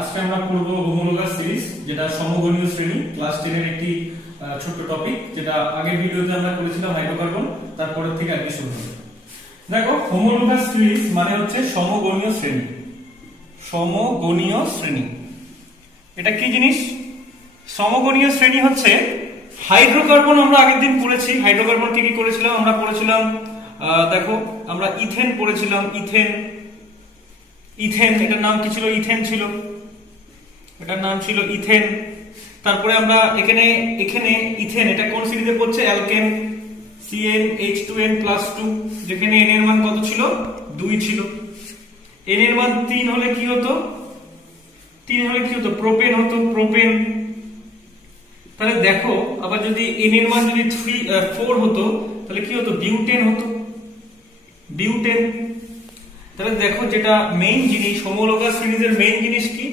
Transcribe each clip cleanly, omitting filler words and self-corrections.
আজকে আমরা পড়ব হোমোলোগাস সিরিজ, যেটা সমগণীয় শ্রেণী ক্লাস 10 এর একটি ছোট্ট টপিক, যেটা আগের ভিডিওতে আমরা করেছিলাম হাইড্রোকার্বন, তারপরে থেকে আগে শুরু হবে। দেখো, হোমোলোগাস সিরিজ মানে হচ্ছে সমগণীয় শ্রেণী। সমগণীয় শ্রেণী এটা কি জিনিস? সমগণীয় শ্রেণী হচ্ছে হাইড্রোকার্বন। আমরা আগের দিন পড়েছি হাইড্রোকার্বন কি কি করেছিলাম। আমরা পড়েছিলাম, দেখো আমরা ইথেন পড়েছিলাম। ইথেন এটার নাম কি ছিল? ইথেন ছিল, এটার নাম ছিল ইথেন। তারপরে আমরা এখানে ইথেন, এটা কোন সিরিজে পড়ছে? অ্যালকেন, CnH2n+2, যেখানে n এর মান কত ছিল? 2 ছিল। n এর মান 3 হলে কি হতো? প্রোপেন হতো, প্রোপেন। তাহলে দেখো, আবার যদি n এর মান যদি 4 হতো তাহলে কি হতো? বিউটেন হতো, বিউটেন। তাহলে দেখো, যেটা মেইন জিনিস হোমোলোগাস সিরিজের মেইন জিনিস কি?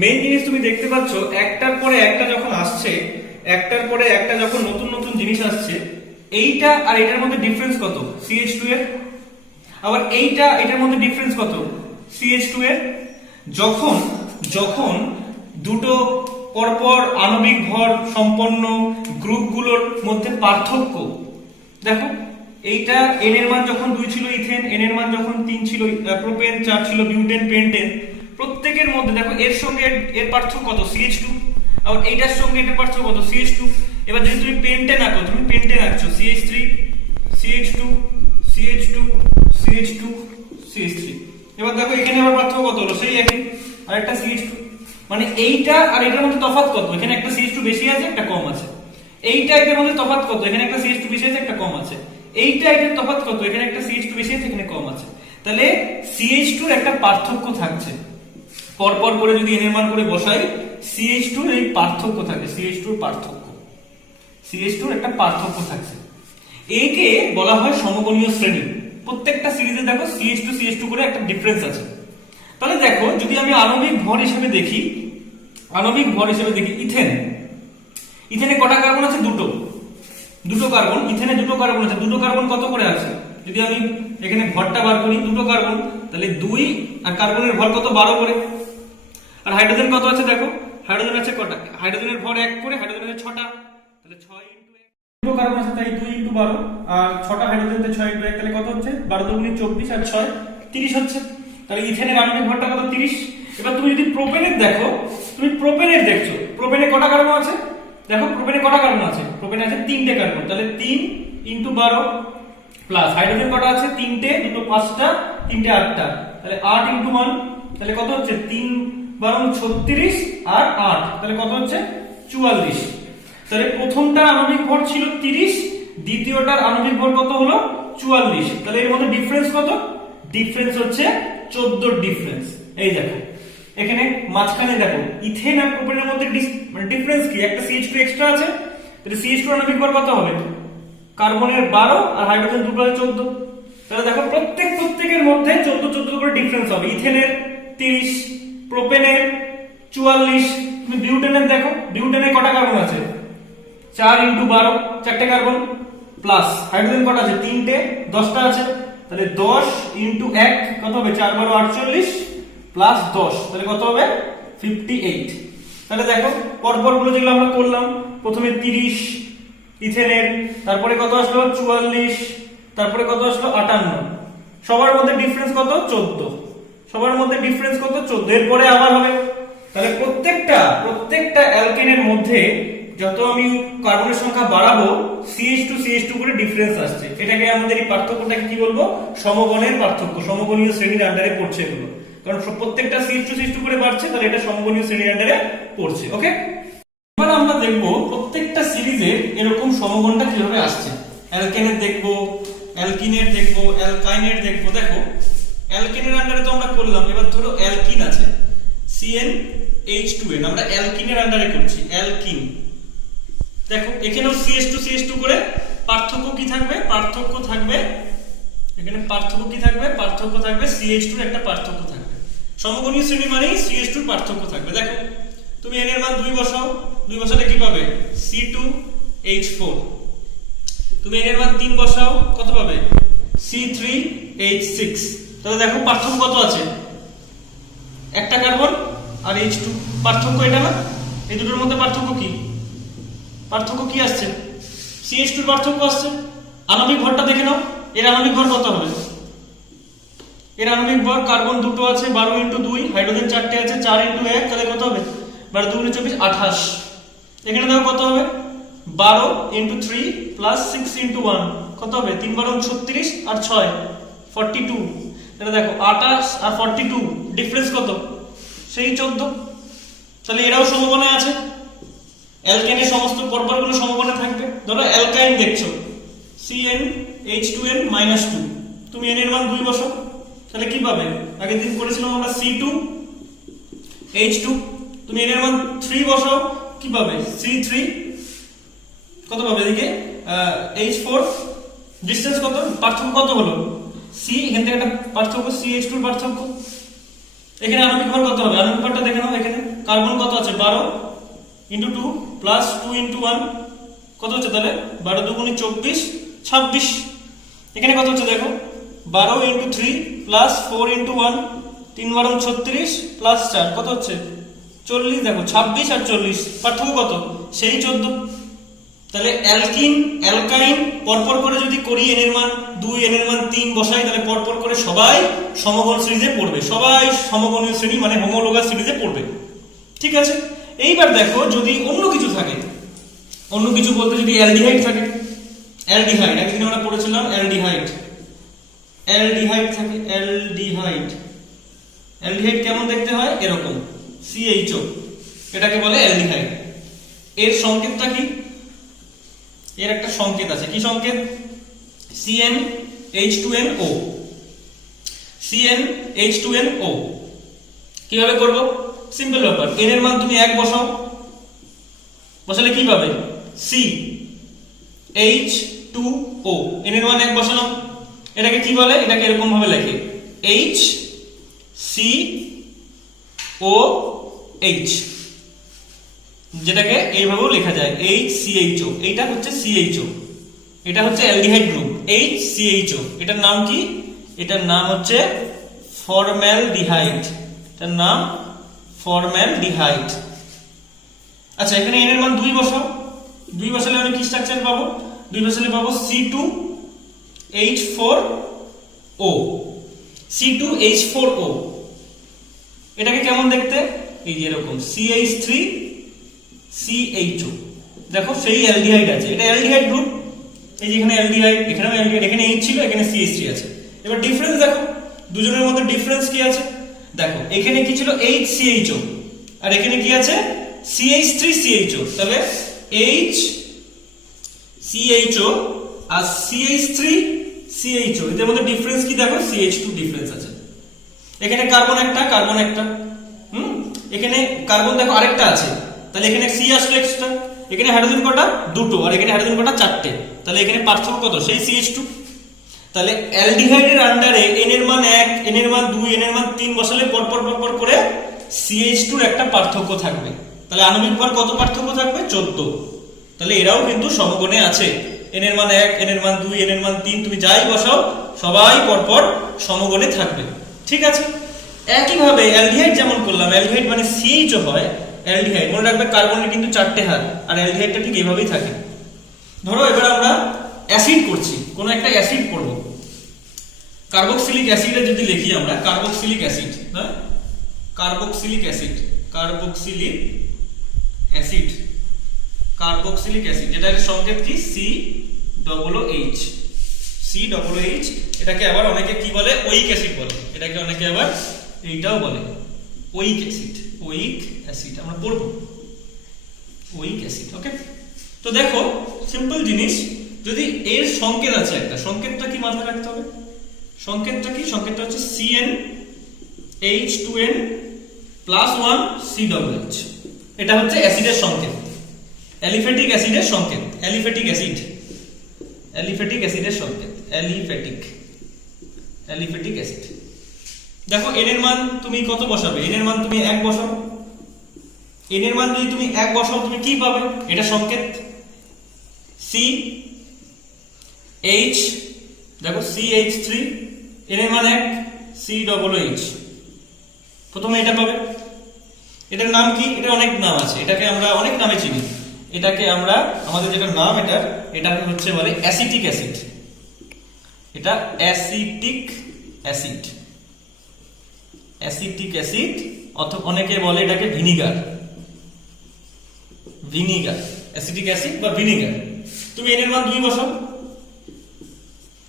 মেইন জিনিস তুমি দেখতে পাচ্ছ, একটার পরে একটা যখন আসছে, একটার পরে একটা যখন নতুন নতুন জিনিস আসছে, এইটা আর এটার মধ্যে ডিফারেন্স কত? CH2 এর। আবার এইটা এটার মধ্যে ডিফারেন্স কত? CH2 এর। যখন দুটো পরপর আণবিক ভর সম্পন্ন গ্রুপগুলোর মধ্যে পার্থক্য, দেখো এইটা n এর মান যখন 2 ছিল ইথেন, n এর মান যখন 3 ছিল প্রোপেন, 4 ছিল বিউটেন, পেন্টেন, প্রত্যেকের মধ্যে দেখো এর সঙ্গে এর পার্থক্য কত? CH2। আবার এইটার সঙ্গে এটার পার্থক্য কত? CH2। এবার যদি তুমি পেন্টেন আঁকো, তুমি pentane আঁকছো, CH3 CH2 CH2 CH2 CH3। এবার দেখো এখানে আবার পার্থক্য কত হলো? সেই একই, আরেকটা CH2। মানে এইটা আর এটার মধ্যে তফাৎ কত? এখানে একটা CH2 বেশি আছে, একটা কম আছে। এইটা এটার মধ্যে তফাৎ কত? এখানে একটা CH2 বেশি আছে, একটা কম আছে। এইটা এটার তফাৎ কত? এখানে একটা CH2 বেশি আছে, এখানে কম আছে। তাহলে CH2 এর একটা পার্থক্য থাকছে। পরপর করে যদি n এর মান করে বসাই, CH2 এর এই পার্থক্য থাকে, CH2 এর পার্থক্য, CH2 এর একটা পার্থক্য থাকছে। একে বলা হয় সমগণীয় শ্রেণী। প্রত্যেকটা সিরিজে দেখো CH2 করে একটা ডিফারেন্স আছে। তাহলে দেখো, যদি আমি আণবিক ভর হিসেবে দেখি, ইথেনে কটা কার্বন আছে? দুটো কার্বন। ইথেনে দুটো কার্বন আছে। দুটো কার্বন কত করে আছে? যদি আমি এখানে ভরটা বার করি, দুটো কার্বন, তাহলে 2 আর কার্বনের ভর কত? 12 করে। আর হাইড্রোজেন কত আছে? দেখো হাইড্রোজেন আছে কটা? হাইড্রোজেনের ভর 1 করে, হাইড্রোজেন আছে 6টা, তাহলে 6 * 1। দুটো কার্বন আছে তাই 2 * 12, আর 6টা হাইড্রোজেন, 6 * 1, তাহলে কত হচ্ছে? 12 × 2 = 24 আর 6 30 হচ্ছে। তাহলে ইথেনের আণবিক ভরটা কত? 30। এবার তুমি যদি প্রোপেনের দেখো, তুমি প্রোপেনের দেখছো, প্রোপেনে কটা কার্বন আছে? দেখো প্রোপেনে কটা কার্বন আছে? প্রোপেনে আছে 3টে কার্বন, তাহলে 3 × 12 প্লাস হাইড্রোজেন কটা আছে? 3টে, দুটো 5টা, 3টে 8টা, তাহলে 8 × 1, তাহলে কত হচ্ছে? 3 × 12 = 36 আর 8, তাহলে কত হচ্ছে? 44। তাহলে প্রথমটার আণবিক ভর ছিল 30, দ্বিতীয়টার আণবিক ভর কত হলো? 44। তাহলে এর মধ্যে ডিফারেন্স কত? ডিফারেন্স হচ্ছে 14 ডিফারেন্স। এই দেখো এখানে মাঝখানে দেখো, ইথেন আর প্রোপেনের মধ্যে ডিফারেন্স কি? একটা CH2 এক্সট্রা আছে, তাহলে CH2 আণবিক ভর কত হবে? কার্বনের 12 আর হাইড্রোজেন দুটো 14। তাহলে দেখো প্রত্যেকের মধ্যে 14 করে ডিফারেন্স হবে। ইথেনের 30, প্রোপেনের 44। তুমি বিউটেনের দেখো, বিউটেনে কটা কার্বন আছে? 4 × 12, 4টে কার্বন, প্লাস হাইড্রোজেন কটা আছে? 3টে, 10টা আছে, তাহলে 10 × 1 কত হবে? 4 × 12 = 48 প্লাস 10, তাহলে কত হবে? 58। তাহলে দেখো পরপর গুলো যেগুলো আমরা করলাম, প্রথমে 30 ইথেনের, তারপরে কত আসলো? 44, তারপরে কত আসলো? 58। সবার মধ্যে ডিফারেন্স কত? 14। সবার মধ্যে ডিফারেন্স কত? 14। এরপরে আবার হবে। তাহলে প্রত্যেকটা অ্যালকেনের মধ্যে যত আমি কার্বনের সংখ্যা বাড়াবো, CH2 করে ডিফারেন্স আসছে। এটাকে আমাদের এই পার্থক্যটাকে কি বলবো? সমগণের পার্থক্য, সমগণীয় শ্রেণীর আন্ডারে পড়ছে এগুলো। কারণ প্রত্যেকটা CH2 করে বাড়ছে, তাহলে এটা সমগণীয় শ্রেণীর আন্ডারে পড়ছে। ওকে, এবার আমরা দেখব প্রত্যেকটা সিরিজে এরকম সমগণটা কিভাবে আসছে। অ্যালকেনের দেখবো, অ্যালকিনের দেখবো, অ্যালকাইনের দেখবো। দেখো অ্যালকেনের আন্ডারে তো আমরা করলাম, এবার ধরো অ্যালকিন আছে, CnH2n, আমরা অ্যালকিনের আন্ডারে করছি, অ্যালকিন। দেখো এখানেও CH2 করে পার্থক্য কি থাকবে? পার্থক্য থাকবে এখানে, পার্থক্য কি থাকবে? পার্থক্য থাকবে CH2 এর একটা পার্থক্য থাকবে। সমগণীয় শ্রেণী মানেই CH2 এর পার্থক্য থাকবে। দেখো তুমি n এর মান 2 বসাও, 2 বসালে কি পাবে? C2H4। তুমি n এর মান 3 বসাও, কত পাবে? C3H6। তাহলে দেখো পার্থক্য কত আছে? একটা কার্বন আর H2, পার্থক্য এটা না? এই দুটোর মধ্যে পার্থক্য কি? পার্থক্য কি আসছে? CH2 এর পার্থক্য আসছে। আণবিক ভরটা দেখে নাও, এর আণবিক ভর কত হবে? এর আণবিক ভর কার্বন দুটো আছে 12 × 2, হাইড্রোজেন 4টে আছে 4 × 1, তাহলে কত হবে? 12 × 2 = 24, 28। এখানে দেখো কত হবে? 12 × 3 + 6 × 1 কত হবে? 3 × 12 = 36 আর 6 42। তাহলে দেখো 28 আর 42 ডিফারেন্স কত? সেই 14। তাহলে এরাও সমকোণে আছে। অ্যালকেনের সমস্ত পরপরগুলো সমকোণে থাকবে। ধরো অ্যালকাইন দেখছো CnH2n - 2, তুমি n এর মান 2 বসাও, তাহলে কি পাবে? আগের দিন করেছিলাম আমরা C2H2, তুমি n এর মান 3 বসাও, কি পাবে? C3 কত পাবে? এদিকে H4, ডিসটেন্স কত, পার্থক্য কত হলো? C, এখান থেকে একটা পার্থক্য CH2 এর পার্থক্য। এখানে আণবিক ভর কত হবে? আণবিক ভরটা দেখে নাও। এখানে কার্বন কত আছে? 12 × 2 + 2 × 1 কত হচ্ছে? তাহলে 12 × 2 = 24, 26। এখানে কত হচ্ছে দেখো? 12 × 3 + 4 × 1, 3 × 12 = 36 + 4 কত হচ্ছে? 40। দেখো 26 আর 40 পার্থক্য কত? সেই 14। তাহলে অ্যালকিন অ্যালকাইন পরপর করে যদি করি, n এর মান 2 n এর মান 3 বসাই, তাহলে পরপর করে সবাই সমকোণ সিরিজে পড়বে, সবাই সমকোণীয় শ্রেণী মানে হোমোলোগাস সিরিজে পড়বে। ঠিক আছে, এইবার দেখো যদি অন্য কিছু থাকে, অন্য কিছু বলতে যদি অ্যালডিহাইড থাকে, অ্যালডিহাইড একদিন আমরা পড়েছিলাম অ্যালডিহাইড, অ্যালডিহাইড থাকে, অ্যালডিহাইড, অ্যালডিহাইড কেমন দেখতে হয়? এরকম CHO, এটাকে বলে অ্যালডিহাইড। এর সংকেতটা কি? এর একটা সংকেত আছে, কি সংকেত? CnH2nO, CnH2nO। কিভাবে করব? সিম্পল ব্যাপার, n এর মান তুমি 1 বসাও, বসালে কি পাবে? CH2O, n এর মান 1 বসালাম। এটাকে কি বলে? এটাকে এরকম ভাবে লেখে HCOH, যেটাকে এইভাবেও লেখা যায় HCHO। এইটা হচ্ছে CHO, এটা হচ্ছে অ্যালডিহাইড গ্রুপ HCHO। এটার নাম কি? এটার নাম হচ্ছে ফর্মালডিহাইড, এটার নাম ফর্মালডিহাইড। আচ্ছা, এখানে n এর মান 2 বসাও, 2 বসালে আমি কি স্ট্রাকচার পাবো? 2 বসালে পাবো C2H4O, C2H4O। এটাকে কেমন দেখতে? এই যে এরকম CH3CHO। দেখো সেই অ্যালডিহাইড আছে, এটা অ্যালডিহাইড গ্রুপ। এই যে এখানে অ্যালডিহাইড, এখানেও অ্যালডিহাইড, এখানে H ছিল, এখানে CH3 আছে। এবার ডিফারেন্স দেখো, দুজনের মধ্যে ডিফারেন্স কি আছে? দেখো এখানে কি ছিল? HCHO, আর এখানে কি আছে? CH3CHO। তাহলে HCHO আর CH3CHO, এদের মধ্যে ডিফারেন্স কি? দেখো CH2 ডিফারেন্স আছে। এখানে কার্বন একটা, কার্বন একটা, এখানে কার্বন দেখো আরেকটা আছে, তাহলে এখানে C আসলো এক্সট্রা। এখানে হাইড্রোজেন কটা? দুটো, আর এখানে হাইড্রোজেন কটা? 4টে। তাহলে এখানে পার্থক্য কত? সেই CH2। তাহলে অ্যালডিহাইডের আন্ডারে n এর মান 1, n এর মান 2, n এর মান 3 বসালে পরপর করে CH2 এর একটা পার্থক্য থাকবে। তাহলে আণবিক ভর কত পার্থক্য থাকবে? 14। তাহলে এরাও কিন্তু সমকোণে আছে। n এর মান 1, n এর মান 2, n এর মান 3, তুমি যাই বসাও সবাই পরপর সমকোণে থাকবে। ঠিক আছে, একইভাবে অ্যালডিহাইড যেমন করলাম, অ্যালডিহাইড মানে CHO হয় অ্যালডিহাইড। মনে রাখবে কার্বনের কিন্তু 4টে হাত, আর অ্যালডিহাইডটা ঠিক এইভাবেই থাকে। ধরো এবার আমরা অ্যাসিড করছি, কোন একটা অ্যাসিড করব। কার্বক্সিলিক অ্যাসিডে যদি লিখি আমরা কার্বক্সিলিক অ্যাসিড, না carboxylic acid, carboxylic acid, carboxylic acid, যেটার সংকেত কি? COOH, COOH। এটাকে আবার অনেকে কি বলে? ওইক অ্যাসিড বলে। এটাকে অনেকে আবার এইটাও বলে ওইক অ্যাসিড, ওইক অ্যাসিড আমরা পড়ব ওইক অ্যাসিড। ওকে, তো দেখো সিম্পল জিনিস, যদি এর সংকেত আছে একটা, সংকেতটা কি মাথায় রাখতে হবে? সংকেতটা কি? সংকেতটা হচ্ছে CnH2n + 1 COOH। এটা হচ্ছে অ্যাসিডের সংকেত, অ্যালিফ্যাটিক অ্যাসিডের সংকেত, অ্যালিফ্যাটিক অ্যাসিড, অ্যালিফ্যাটিক অ্যাসিডের সংকেত, অ্যালিফ্যাটিক অ্যাসিড। দেখো n এর মান তুমি কত বসাবে? n এর মান তুমি 1 বসাও, n এর মান যদি তুমি 1 বসাও তুমি কি পাবে? এটা সংকেত CH, দেখো CH3, n এর মান 1, COOH, প্রথমে এটা পাবে। এটার নাম কি? এটা অনেক নাম আছে, এটাকে আমরা অনেক নামে চিনি। এটাকে আমরা আমাদের যেটা নাম এটাকে হচ্ছে বলে অ্যাসিটিক অ্যাসিড। এটা অ্যাসিটিক অ্যাসিড, অ্যাসিটিক অ্যাসিড, অথবা অনেকে বলে এটাকে ভিনিগার। ভিনিগার, অ্যাসিটিক অ্যাসিড বা ভিনিগার। তুমি এর মান 2 বসাও,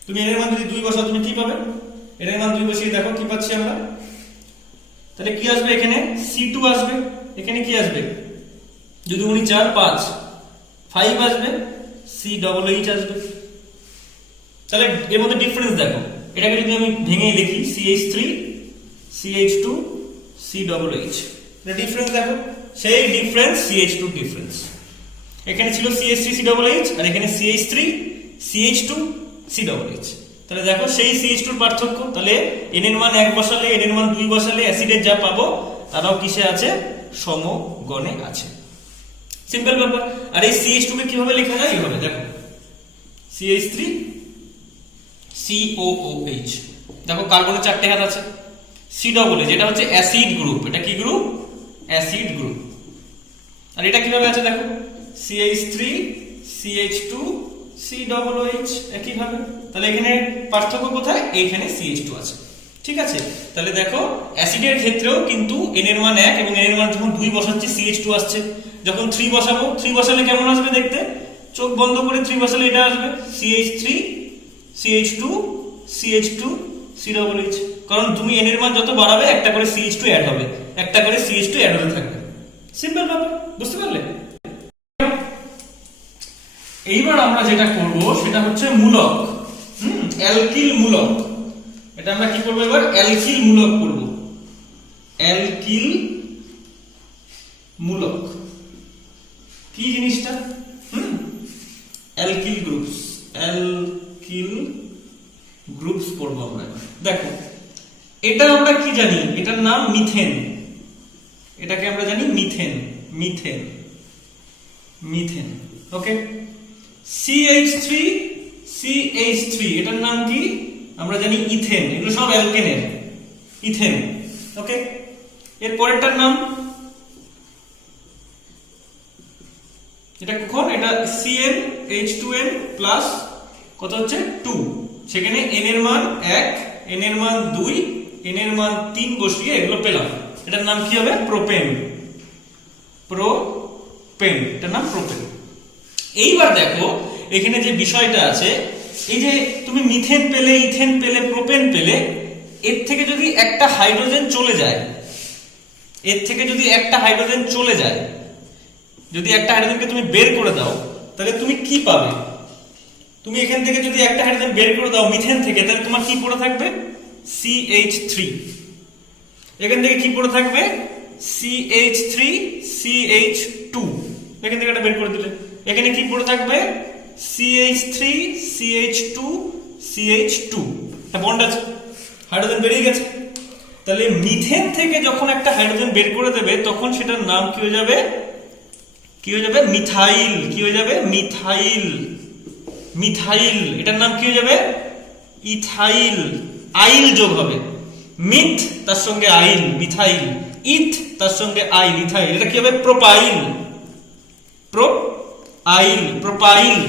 তুমি এর মান যদি 2 বসাও তুমি কি পাবে? এর মান 2 বসিয়ে দেখো কি পাচ্ছি আমরা। তাহলে কি আসবে? এখানে C2 আসবে, এখানে কি আসবে? যদি উনি 4 5 5 আসবে, COOH আসবে। তাহলে এর মধ্যে ডিফারেন্স দেখো। এটাকে যদি আমি ভেঙে লিখি CH3 CH2 COOH, এটা ডিফারেন্স দেখো। সেই ডিফারেন্স CH2 ডিফারেন্স। এখানে ছিল CH3 COOH আর এখানে CH3 CH2 COOH। তাহলে দেখো সেই CH2 এর পার্থক্য। তাহলে n এর মান 1 বসালে, n এর মান 2 বসালে অ্যাসিডের যা পাবো তারাও কিসে আছে? সমগণে আছে। সিম্পল ব্যাপার। আর এই CH2 কে কিভাবে লেখা যায়? এইভাবে দেখো, CH3 COOH। দেখো কার্বনের 4টে হাত আছে। COOH যেটা হচ্ছে অ্যাসিড গ্রুপ। এটা কি গ্রুপ? Acid group. আর এটা কিভাবে আছে দেখো, CH3 CH2 COOH একই ভাবে। তাহলে এখানে পার্থক্য কোথায়? এইখানে CH2 আছে। ঠিক আছে? তাহলে দেখো অ্যাসিডের ক্ষেত্রেও কিন্তু n এর মান 1 এবং n এর মান যখন 2 বসাচ্ছি CH2 আসছে। যখন 3 বসাবো, 3 বসালে কেমন আসবে দেখতে? চোখ বন্ধ করে 3 বসালে এটা আসবে CH3 CH2 CH2 COOH। কারণ তুমি n এর মান যত বাড়াবে একটা করে CH2 অ্যাড হবে, একটা করে CH2 অ্যাড হতে থাকবে। সিম্পল ব্যাপার, বুঝতে পারলে? এইবার আমরা যেটা করব সেটা হচ্ছে মূলক। অ্যালকিল মূলক। এটা আমরা কি করব এবার? অ্যালকিল মূলক করব। অ্যালকিল মূলক কি জিনিসটা? Alkyl groups. অ্যালকিল গ্রুপস পড়ব আমরা। দেখো এটা আমরা কি জানি? এটার নাম মিথেন। এটাকে আমরা জানি মিথেন। Methane, methane. ওকে। CH3 CH3 এটার নাম কি? আমরা জানি ইথেন। এগুলো সব অ্যালকেনের। ইথেন। ওকে। এর পরেরটার নাম, এটা কখন? এটা CN H2N প্লাস কত হচ্ছে? 2। সেখানে n এর মান 1, n এর মান 2, n এর মান 3 বসিয়ে এগুলো পেলাম। এটার নাম কি হবে? প্রোপেন। প্রোপেন, এটার নাম প্রোপেন। এইবার দেখো এখানে যে বিষয়টা আছে, এই যে তুমি মিথেন পেলে, ইথেন পেলে, প্রোপেন পেলে, এর থেকে যদি একটা হাইড্রোজেন চলে যায়, এর থেকে যদি একটা হাইড্রোজেন চলে যায়, যদি একটা হাইড্রোজেনকে তুমি বের করে দাও, তাহলে তুমি কি পাবে? তুমি এখান থেকে যদি একটা হাইড্রোজেন বের করে দাও মিথেন থেকে, তাহলে তোমার কি পড়ে থাকবে? CH3। এখান থেকে কি পড়ে থাকবে? CH3 CH2। এখান থেকে এটা বের করে দিলে এখানে কি পড়ে থাকবে? CH3 CH2 CH2। একটা বন্ড আছে, হাইড্রোজেন বেরিয়ে গেছে। তাহলে মিথেন থেকে যখন একটা হাইড্রোজেন বের করে দেবে তখন সেটার নাম কি হয়ে যাবে? কি হয়ে যাবে? মিথাইল। কি হয়ে যাবে? মিথাইল। মিথাইল। এটার নাম কি হয়ে যাবে? ইথাইল। আইল যোগ হবে। মিথ তার সঙ্গে আইল, মিথাইল। ইথ তার সঙ্গে আইল, ইথাইল। এটা কি হবে? প্রোপাইল। Propyl, propyl.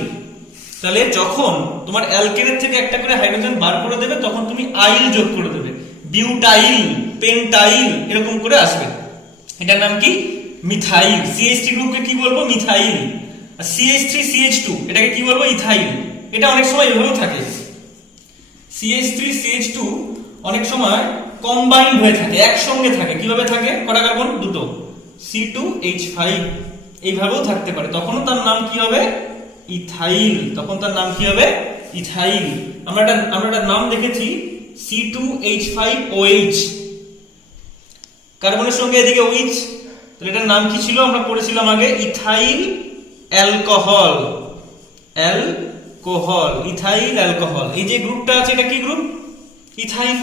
তাহলে যখন তোমার অ্যালকেনের থেকে একটা করে হাইড্রোজেন বার করে দেবে তখন তুমি আইল যোগ করে দেবে। বিউটাইল, পেন্টাইল, এরকম করে আসবে। এটার নাম কি? মিথাইল। CH3 গ্রুপকে কি বলবো? মিথাইল। আর CH3 CH2 এটাকে কি বলবো? ইথাইল। এটা অনেক সময় এভাবেও থাকে। CH3 CH2 অনেক সময় কম্বাইন্ড হয়ে থাকে, একসঙ্গে থাকে। কিভাবে থাকে? কটা কার্বন? দুটো। C2H5 এইভাবেও থাকতে পারে। তখনও তার নাম কি হবে? ইথাইল। তখন তার নাম কি হবে? ইথাইল। আমরা একটা নাম দেখেছি C2H5OH, কার্বনের সঙ্গে এদিকে OH। তাহলে এটার নাম কি ছিল? আমরা পড়েছিলাম আগে ethyl alcohol. Alcohol, ethyl alcohol. এই যে গ্রুপটা আছে এটা কি গ্রুপ? ইথাইল।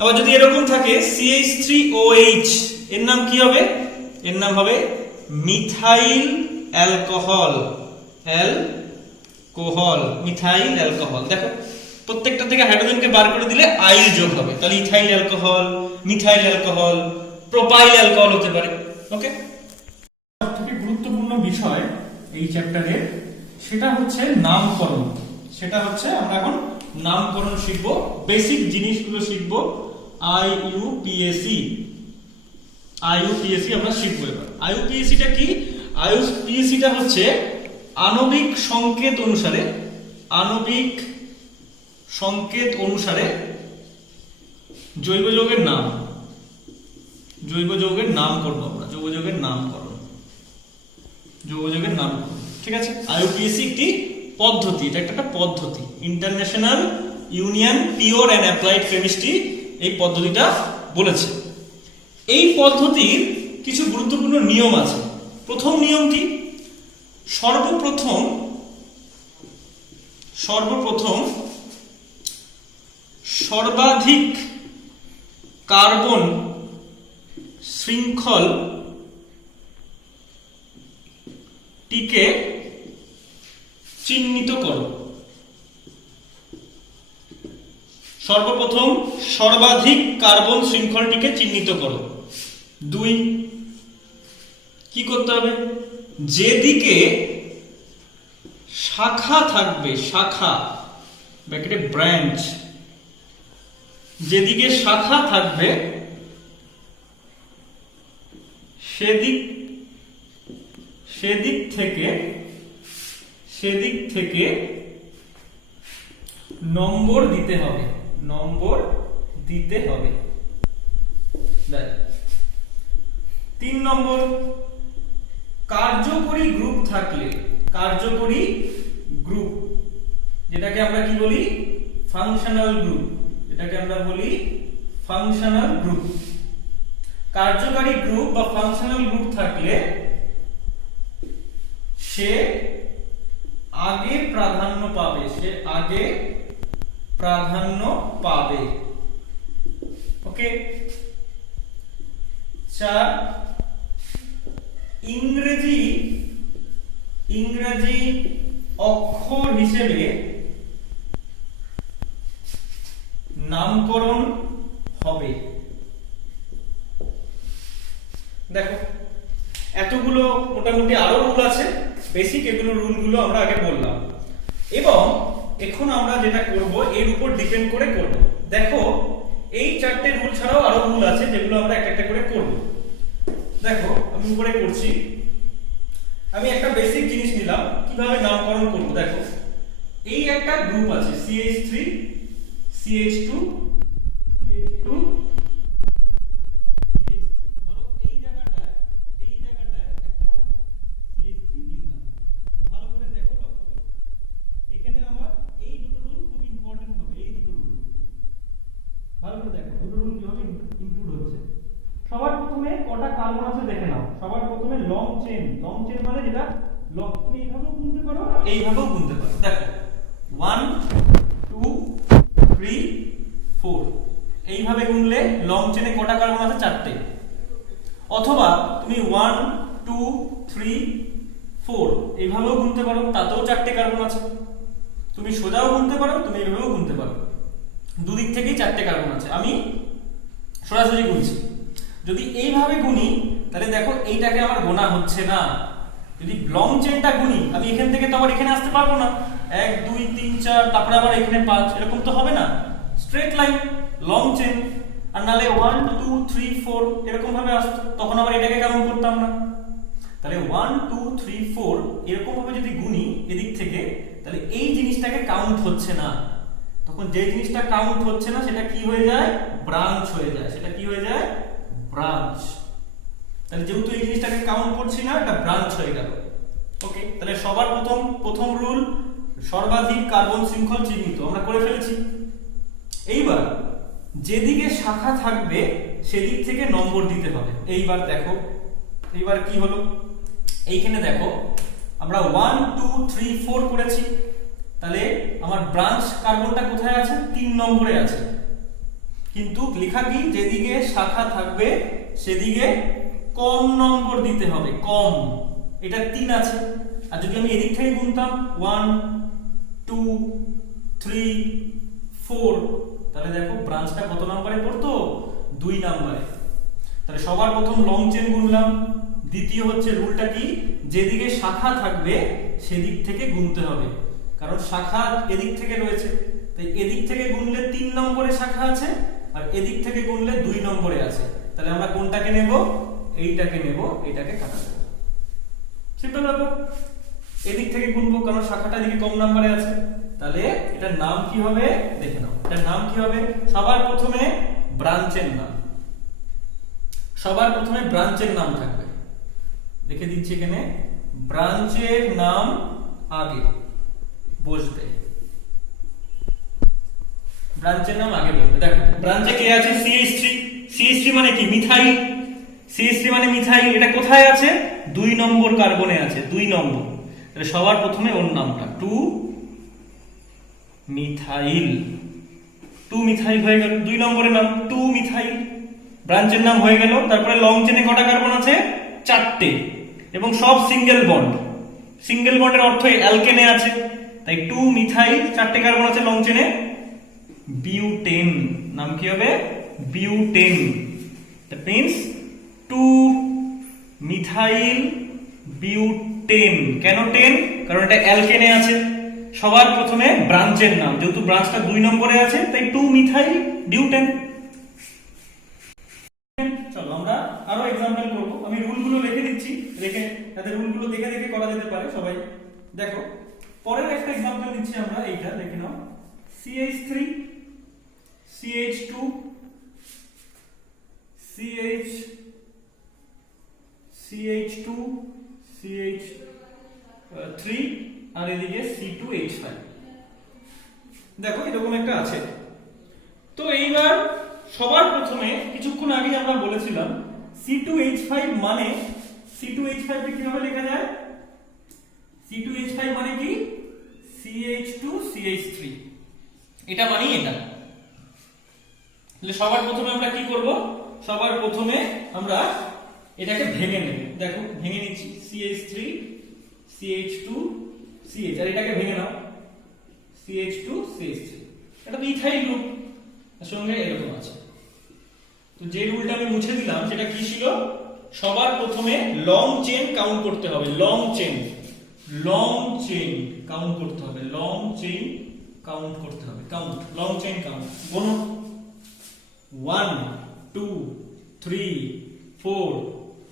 আবার যদি এরকম থাকে CH3OH, এর নাম কি হবে? এর নাম হবে methyl alcohol. Alcohol, methyl alcohol. দেখো প্রত্যেকটা থেকে হাইড্রোজেনকে বার করে দিলে আইল যোগ হবে। তাহলে ethyl alcohol, methyl alcohol, propyl alcohol হতে পারে। ওকে, সবথেকে গুরুত্বপূর্ণ বিষয় এই চ্যাপ্টারের সেটা হচ্ছে নামকরণ। সেটা হচ্ছে আমরা এখন নামকরণ শিখব, বেসিক জিনিসগুলো শিখব। আইইউপিএসি আমরা শিখবো এবার। আইইউপিএসিটা কি? আইইউপিএসিটা হচ্ছে আণবিক সংকেত অনুসারে জৈব যৌগের নাম, জৈব যৌগের নাম করবো আমরা, জৈব যৌগের নামকরণ, ঠিক আছে? আইইউপিএসি একটি পদ্ধতি, এটা একটা পদ্ধতি, international union pure and applied chemistry এই পদ্ধতিটা বলেছে। এই পদ্ধতির কিছু গুরুত্বপূর্ণ নিয়ম আছে। প্রথম নিয়ম কি? সর্বপ্রথম সর্বাধিক কার্বন শৃঙ্খল টিকে চিহ্নিত করো। সর্বপ্রথম সর্বাধিক কার্বন শৃঙ্খলটিকে চিহ্নিত করো। 2, কি করতে হবে? যেদিকে শাখা থাকবে, শাখা ব্র্যাকেটে ব্রাঞ্চ, যেদিকে শাখা থাকবে সেদিক থেকে নম্বর দিতে হবে, 3 নম্বর, কার্যকরী গ্রুপ থাকলে, কার্যকরী গ্রুপ যেটাকে আমরা কি বলি? ফাংশনাল গ্রুপ, কার্যকারী গ্রুপ বা ফাংশনাল গ্রুপ থাকলে সে আগে প্রাধান্য পাবে, ওকে। 4, ইংরেজি অক্ষর হিসেবে নামকরণ হবে। দেখো, এতগুলো মোটামুটি আরো রুল আছে, বেসিক এগুলো রুলগুলো আমরা আগে বললাম, এবং এখন আমরা যেটা করব এর উপর ডিপেন্ড করে করব। দেখো, এই 4টে রুল ছাড়াও আরো রুল আছে যেগুলো আমরা একটা করে করব। দেখো, আমি উপরে করছি। আমি একটা বেসিক জিনিস নিলাম, কিভাবে নামকরণ করব। দেখো, এই একটা গ্রুপ আছে CH3 CH2 CH2 ধরো এই জায়গাটায় একটা CH3 দিলাম। ভালো করে দেখো, লক্ষ্য করো, এখানে আমার এই দুটো রুল খুব ইম্পর্টেন্ট হবে। এই দুটো রুল ভালো করে দেখো, দুটো রুল কিভাবে ইনক্লুড হচ্ছে। সবার প্রথমে কটা কার্বন আছে দেখে নাও। সবার প্রথমে লং চেন মানে যেটা তুমি এইভাবেও গুনতে পারো, এইভাবেও গুনতে পারো। দেখো, 1 2 3 4 এইভাবে গুনলে লং চেনে কটা কার্বন আছে? 4টে। অথবা তুমি 1 2 3 4 এইভাবেও গুনতে পারো, তাতেও 4টে কার্বন আছে। তুমি সোজাও গুনতে পারো, তুমি এইভাবেও গুনতে পারো, দুদিক থেকেই 4টে কার্বন আছে। আমি সরাসরি গুনছি। যদি এইভাবে গুনি তাহলে দেখো এইটাকে আমার গোনা হচ্ছে না। যদি লং চেনটা গুনি, আমি এখান থেকে তো আবার এখানে আসতে পারবো না। 1 2 3 4 তারপরে আবার এখানে 5, এরকম তো হবে না। Straight line long chain. আর নালে 1 2 3 4 এরকম ভাবে আসতো, তখন আবার এটাকে কাউন্ট করতাম না। তাহলে 1 2 3 4 এরকম ভাবে যদি গুনি এদিক থেকে, তাহলে এই জিনিসটাকে কাউন্ট হচ্ছে না। তখন যে জিনিসটা কাউন্ট হচ্ছে না সেটা কি হয়ে যায়? ব্রাঞ্চ হয়ে যায়। সেটা কি হয়ে যায়? ব্রাঞ্চ। তাহলে যেহেতু এই জিনিসটাকে কাউন্ট করছি না, এটা ব্রাঞ্চ হয়ে গেল। ওকে, তাহলে সবার প্রথম রুল সর্বাধিক কার্বন শৃঙ্খল চিহ্নিত আমরা করে ফেলেছি। এইবার যেদিকে শাখা থাকবে সেদিক থেকে নম্বর দিতে হবে। এইবার দেখো, এইবার কি হলো? এইখানে দেখো, আমরা 1 2 3 4 করেছি, তাহলে আমার ব্রাঞ্চ কার্বনটা কোথায় আছে? 3 নম্বরে আছে। কিন্তু লেখা কি? যেদিকে শাখা থাকবে সেদিকে কম নম্বর দিতে হবে, কম। এটা 3 আছে। আর যদি আমি এদিক থেকে গুনতাম 1 2 3 4, তাহলে দেখো ব্রাঞ্চটা কত নম্বরে পড়তো? 2 নম্বরে। তাহলে সবার প্রথম লং চেন গুনলাম, দ্বিতীয় হচ্ছে রুলটা কি, যেদিকে শাখা থাকবে সেদিক থেকে গুনতে হবে, কারণ শাখা এদিক থেকে রয়েছে, তাই এদিক থেকে গুনলে 3 নম্বরে শাখা আছে আর এদিক থেকে গুনলে 2 নম্বরে আছে, তাহলে আমরা কোনটাকে নেব, এইটাকে নেব, এইটাকে কাটা দেব। সিম্পল ব্যাপার। এদিক থেকে গুনবো কারণ শাখাটা এদিকে কম নম্বরে আছে, তাহলে এটার নাম কি হবে দেখে নাও। এটার নাম কি হবে, সবার প্রথমে ব্রাঞ্চের নাম, সবার প্রথমে ব্রাঞ্চের নাম থাকবে, লিখে দিচ্ছি এখানে, ব্রাঞ্চের নাম আগে বসবে, ব্রাঞ্চের নাম আগে বসবে। দেখো ব্রাঞ্চে কে আছে, CH3, CH3 মানে কি, মিথাইল, CH3 মানে মিথাইল, এটা কোথায় আছে, 2 নম্বর কার্বনে আছে, 2 নম্বর, তাহলে সবার প্রথমে ওর নামটা 2 মিথাইল, 2 মিথাইল হয়ে গেল, 2 নম্বরের নাম 2 মিথাইল, ব্রাঞ্চের নাম হয়ে গেল। তারপরে লং চেনে কটা কার্বন আছে, 4টে, এবং সব সিঙ্গেল বন্ড, সিঙ্গেল বন্ডের অর্থ অ্যালকেনে আছে, তাই 2 মিথাইল, 4টে কার্বন আছে লং চেনে, বিউটেন, নাম কি হবে, butane, that means 2 methyl butane. কেন 10, কারণ এটা অ্যালকেনে আছে। সবার প্রথমে ব্রাঞ্চের নাম, যেহেতু ব্রাঞ্চটা 2 নম্বরে আছে তাই 2 মিথাইল বিউটেন। চলো আমরা আরো एग्जांपल করব, আমি রুলগুলো লিখে দিচ্ছি, রেখে তাতে রুলগুলো দেখে দেখে করা যেতে পারে সবাই। দেখো পরের একটা एग्जांपल নিচ্ছি আমরা, এইটা দেখে নাও, CH3 CH2 CH2 CH3 আর এদিকে C2H5। দেখো এরকম একটা আছে। তো এইবার সবার প্রথমে কিছুক্ষণ আগে আমরা বলেছিলাম C2H5 মানে, C2H5 কে কিভাবে লেখা যায়, C2H5 মানে কি, CH2CH3, এটা মানে এটা। তাহলে সবার প্রথমে আমরা কি করব, সবার প্রথমে আমরা এটাকে ভেঙে নেব। দেখো ভেঙে নিচ্ছি, CH3 CH2 CH, আর এটাকে ভেঙে নাও, CH2 CH3, এটা তো ইথাইল গ্রুপ, এর সঙ্গে এরকম আছে। তো যে রুলটা আমি মুছে দিলাম সেটা কি ছিল, সবার প্রথমে লং চেন কাউন্ট করতে হবে, লং চেন কাউন্ট করতে হবে, লং চেন কাউন্ট করতে হবে, কাউন্ট, লং চেন কাউন্ট, গুনো 1 2 3 4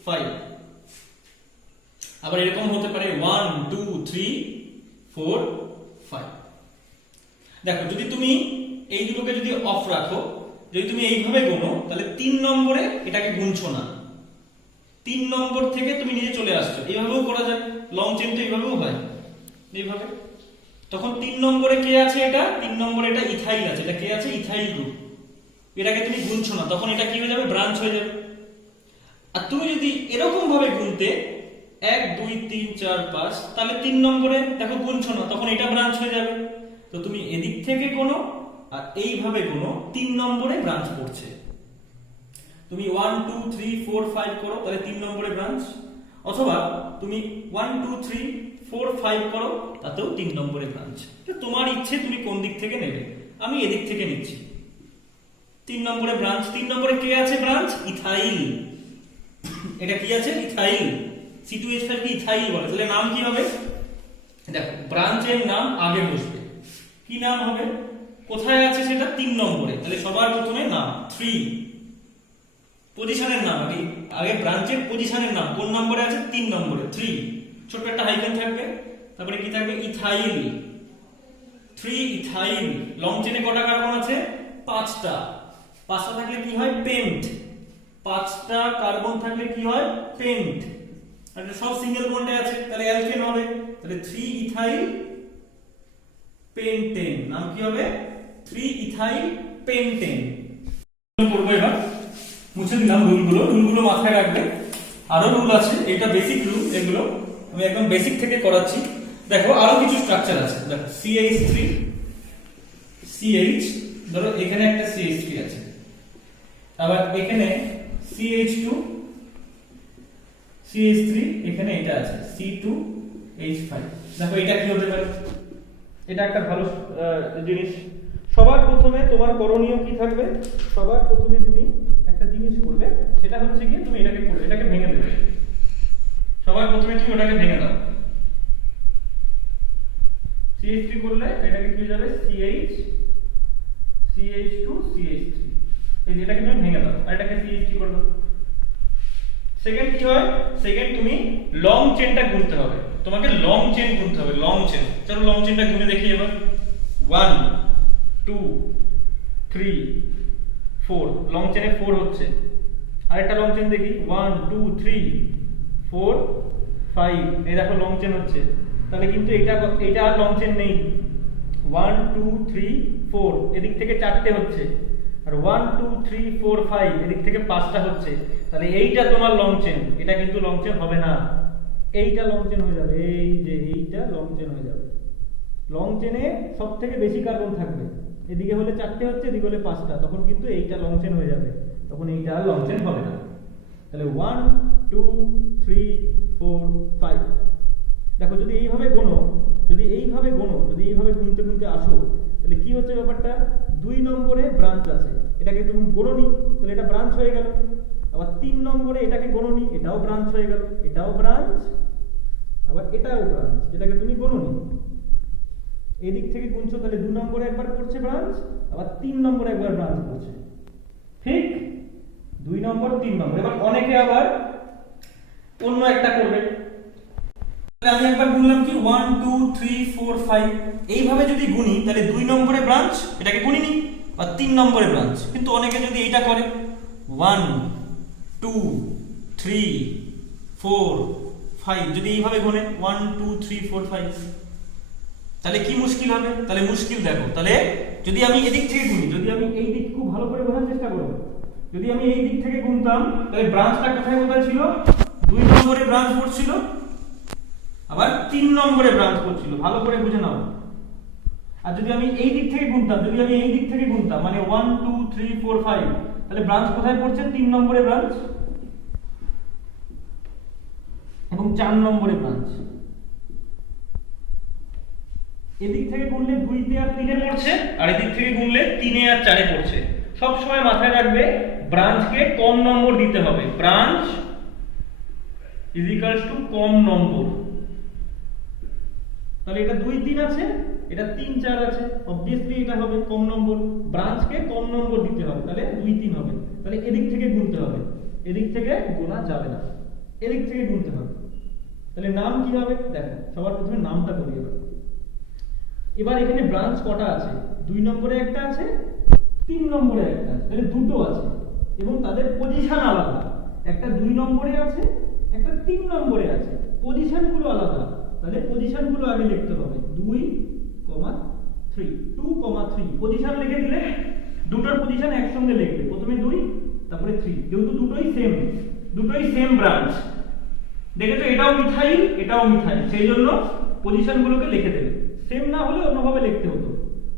5, আবার এরকম হতে পারে 1 2 3 4 5। দেখো যদি তুমি এই দুটোকে যদি অফ রাখো, যদি তুমি এইভাবে গুনো, তাহলে 3 নম্বরে এটাকে গুনছো না, 3 নম্বর থেকে তুমি নিজে চলে আসছো, এইভাবেও করা যায়, লং চেন তো এইভাবেও হয়, এইভাবে। তখন 3 নম্বরে কে আছে, এটা 3 নম্বরে এটা ইথাইল আছে, এটা কে আছে, ইথাইল গ্রুপ, এটাকে তুমি গুনছো না, তখন এটা কি হয়ে যাবে, ব্রাঞ্চ হয়ে যাবে। আর তুমি যদি এরকম ভাবে গুনতে 1 2 3 4 5, তাহলে 3 নম্বরে দেখো গুনছো না, তখন এটা ব্রাঞ্চ হয়ে যাবে। তো তুমি এদিক থেকে গুনো আর এইভাবে গুনো, 3 নম্বরে ব্রাঞ্চ পড়ছে। তুমি 1 2 3 4 5 করো, তাহলে 3 নম্বরে ব্রাঞ্চ, অথবা তুমি 1 2 3 4 5 করো, তাতেও 3 নম্বরে ব্রাঞ্চ। তোমার ইচ্ছে তুমি কোন দিক থেকে নেবে, আমি এদিক থেকে নিচ্ছি, 3 নম্বরে ব্রাঞ্চ। 3 নম্বরে কে আছে ব্রাঞ্চ, ইথাইল, এটা কি আছে, ইথাইল, C2H5 কি ইথাইল বলে, তাহলে নাম কি হবে, দেখো ব্রাঞ্চের নাম আগে বসবে, কি নাম হবে, কোথায় আছে সেটা 3 নম্বরে, তাহলে সবার প্রথমে নাম 3, পজিশনের নাম আগে ব্রাঞ্চের পজিশনের নাম কোন নম্বরে আছে, 3 নম্বরে 3, ছোট একটা হাইফেন থাকবে, তারপরে কি থাকবে, ইথাইল, 3 ইথাইল, লং চেনে কটা কার্বন আছে, 5টা, 5টা থাকলে কি হয়, পেন্ট, 5টা কার্বন থাকলে কি হয়, পেন্ট, আর সব সিঙ্গেল বন্ডে আছে, তাহলে অ্যালকেন হবে, তাহলে 3 ইথাইল পেন্টেন, নাম কি হবে, 3 ইথাইল পেন্টেন। করব এবার, মুছে দিলাম রুলগুলো মাথায় রাখবে, আরো রুল আছে, এটা বেসিক রুল, এগুলো আমি একদম বেসিক থেকে করাচ্ছি। দেখো আরো কিছু স্ট্রাকচার আছে, দেখো CH3 CH, ধরো এখানে একটা CH3 আছে, আবার এখানে CH2 CH3, এখানে এটা আছে C2H5। দেখো এটা কি হতে পারে, এটা একটা ভালো জিনিস। সবার প্রথমে তোমার করণীয় কি থাকবে, সবার প্রথমে তুমি একটা জিনিস করবে, সেটা হচ্ছে কি তুমি এটাকে করবে, এটাকে ভেঙে দেবে, সবার প্রথমে তুমি ওটাকে ভেঙে দাও। CH3 করলে এটাকে কি হয়ে যাবে CH CH2 CH3, এই যে এটাকে তুমি ভেঙে দাও আর এটাকে CH3 করে দাও। সেকেন্ড কি হয়, সেকেন্ড তুমি লং চেনটা গুনতে হবে, তোমাকে লং চেন গুনতে হবে, লং চেন। চলো লং চেনটা গুনে দেখি এবার। 1 2 3 4, লং চেনে 4 হচ্ছে। আরেকটা লং চেন দেখি, 1 2 3 4 5, এই দেখো লং চেন হচ্ছে। তাহলে কিন্তু এটা আর লং চেন নেই। 1 2 3 4, এদিক থেকে 4টে হচ্ছে, আর 1 2 3 4 5, এদিক থেকে 5টা হচ্ছে। তাহলে এইটা তোমার লং চেন, এটা কিন্তু লং চেন হবে না, এইটা লং চেন হয়ে যাবে। এই যে এইটা লং চেন হয়ে যাবে। লং চেনে সব থেকে বেশি কার্বন থাকবে, এদিকে হলে 4টে হচ্ছে, এদিকে হলে 5টা, তখন কিন্তু এইটা লং চেন হয়ে যাবে, তখন এইটা আর লং চেন হবে না। তাহলে 1 2 3 4 5, দেখো যদি এইভাবে গোনো, যদি এইভাবে গুনতে গুনতে আসো, তাহলে কি হচ্ছে ব্যাপারটা, 2 নম্বরে ব্রাঞ্চ আছে, এটাকে তুমি গোনোনি, তাহলে এটা ব্রাঞ্চ হয়ে গেল। আবার 3 নম্বরে এটাকে গোনোনি, এটাও ব্রাঞ্চ হয়ে গেল, এটাও ব্রাঞ্চ, আবার এটাও ব্রাঞ্চ, যেটাকে তুমি গোনোনি। এদিক থেকে গুনছো, তাহলে 2 নম্বরে একবার পড়ছে ব্রাঞ্চ, আবার 3 নম্বরে একবার ব্রাঞ্চ পড়ছে, ঠিক? 2 নম্বর 3 নম্বর। এবার অনেকে আবার অন্য একটা করবে, আমি একবার গুনলাম কি 1 2 3 4 5, এইভাবে যদি গুনি তাহলে 2 নম্বরে ব্রাঞ্চ, এটাকে গুনিনি, আর 3 নম্বরে ব্রাঞ্চ। কিন্তু অনেকে যদি এইটা করে 1 2 3 4 5, যদি এইভাবে গুনে 1 2 3 4 5, তাহলে কি মুশকিল হবে? তাহলে মুশকিল দেখো, তাহলে যদি আমি এদিক থেকে গুনি, যদি আমি এই দিক খুব ভালো করে বোঝার চেষ্টা করব, যদি আমি এই দিক থেকে গুনতাম, তাহলে ব্রাঞ্চটা কোথায় কোথায় ছিল? 2 নম্বরে ব্রাঞ্চ পড়ছিল, আবার 3 নম্বরে ব্রাঞ্চ পড়ছিল, ভালো করে বুঝে নাও। আর যদি আমি এই দিক থেকে গুনতাম, মানে 1 2 3 4 5, তাহলে ব্রাঞ্চ কোথায় পড়ছে? 3 নম্বরে ব্রাঞ্চ এবং 4 নম্বরে ব্রাঞ্চ। এদিক থেকে গুনলে 2 তে আর 3 এ পড়ছে, আর এদিক থেকে গুনলে 3 এ আর 4 এ পড়ছে। সব সময় মাথায় রাখবে ব্রাঞ্চকে কম নম্বর দিতে হবে, ব্রাঞ্চ ইজ ইকুয়ালস টু কম নম্বর। তাহলে এটা 2 3 আছে, এটা 3 4 আছে, অবভিয়াসলি এটা হবে কম নম্বর, ব্রাঞ্চকে কম নম্বর দিতে হবে, তাহলে 2 3 হবে। তাহলে এদিক থেকে গুনতে হবে, এদিক থেকে গোনা যাবে না, এদিক থেকে গুনতে হবে। তাহলে নাম কি হবে দেখো, সবার প্রথমে নামটা করি। এবার এখানে ব্রাঞ্চ কটা আছে? 2 নম্বরে একটা আছে, 3 নম্বরে একটা আছে, তাহলে দুটো আছে এবং তাদের পজিশন আলাদা, একটা 2 নম্বরে আছে, একটা 3 নম্বরে আছে, পজিশনগুলো আলাদা। তাহলে পজিশনগুলো আগে লিখতে হবে, 2 3 2 3, পজিশন লিখে দিলে দুটোর পজিশন একসঙ্গে লিখবে, প্রথমে 2 তারপরে 3, যেহেতু দুটোই সেম ব্রাঞ্চ। দেখেছো এটাও মিথাইল এটাও মিথাইল, সেই জন্য পজিশনগুলোকে লিখে দেবে। সেম না হলে অন্যভাবে লিখতে হতো,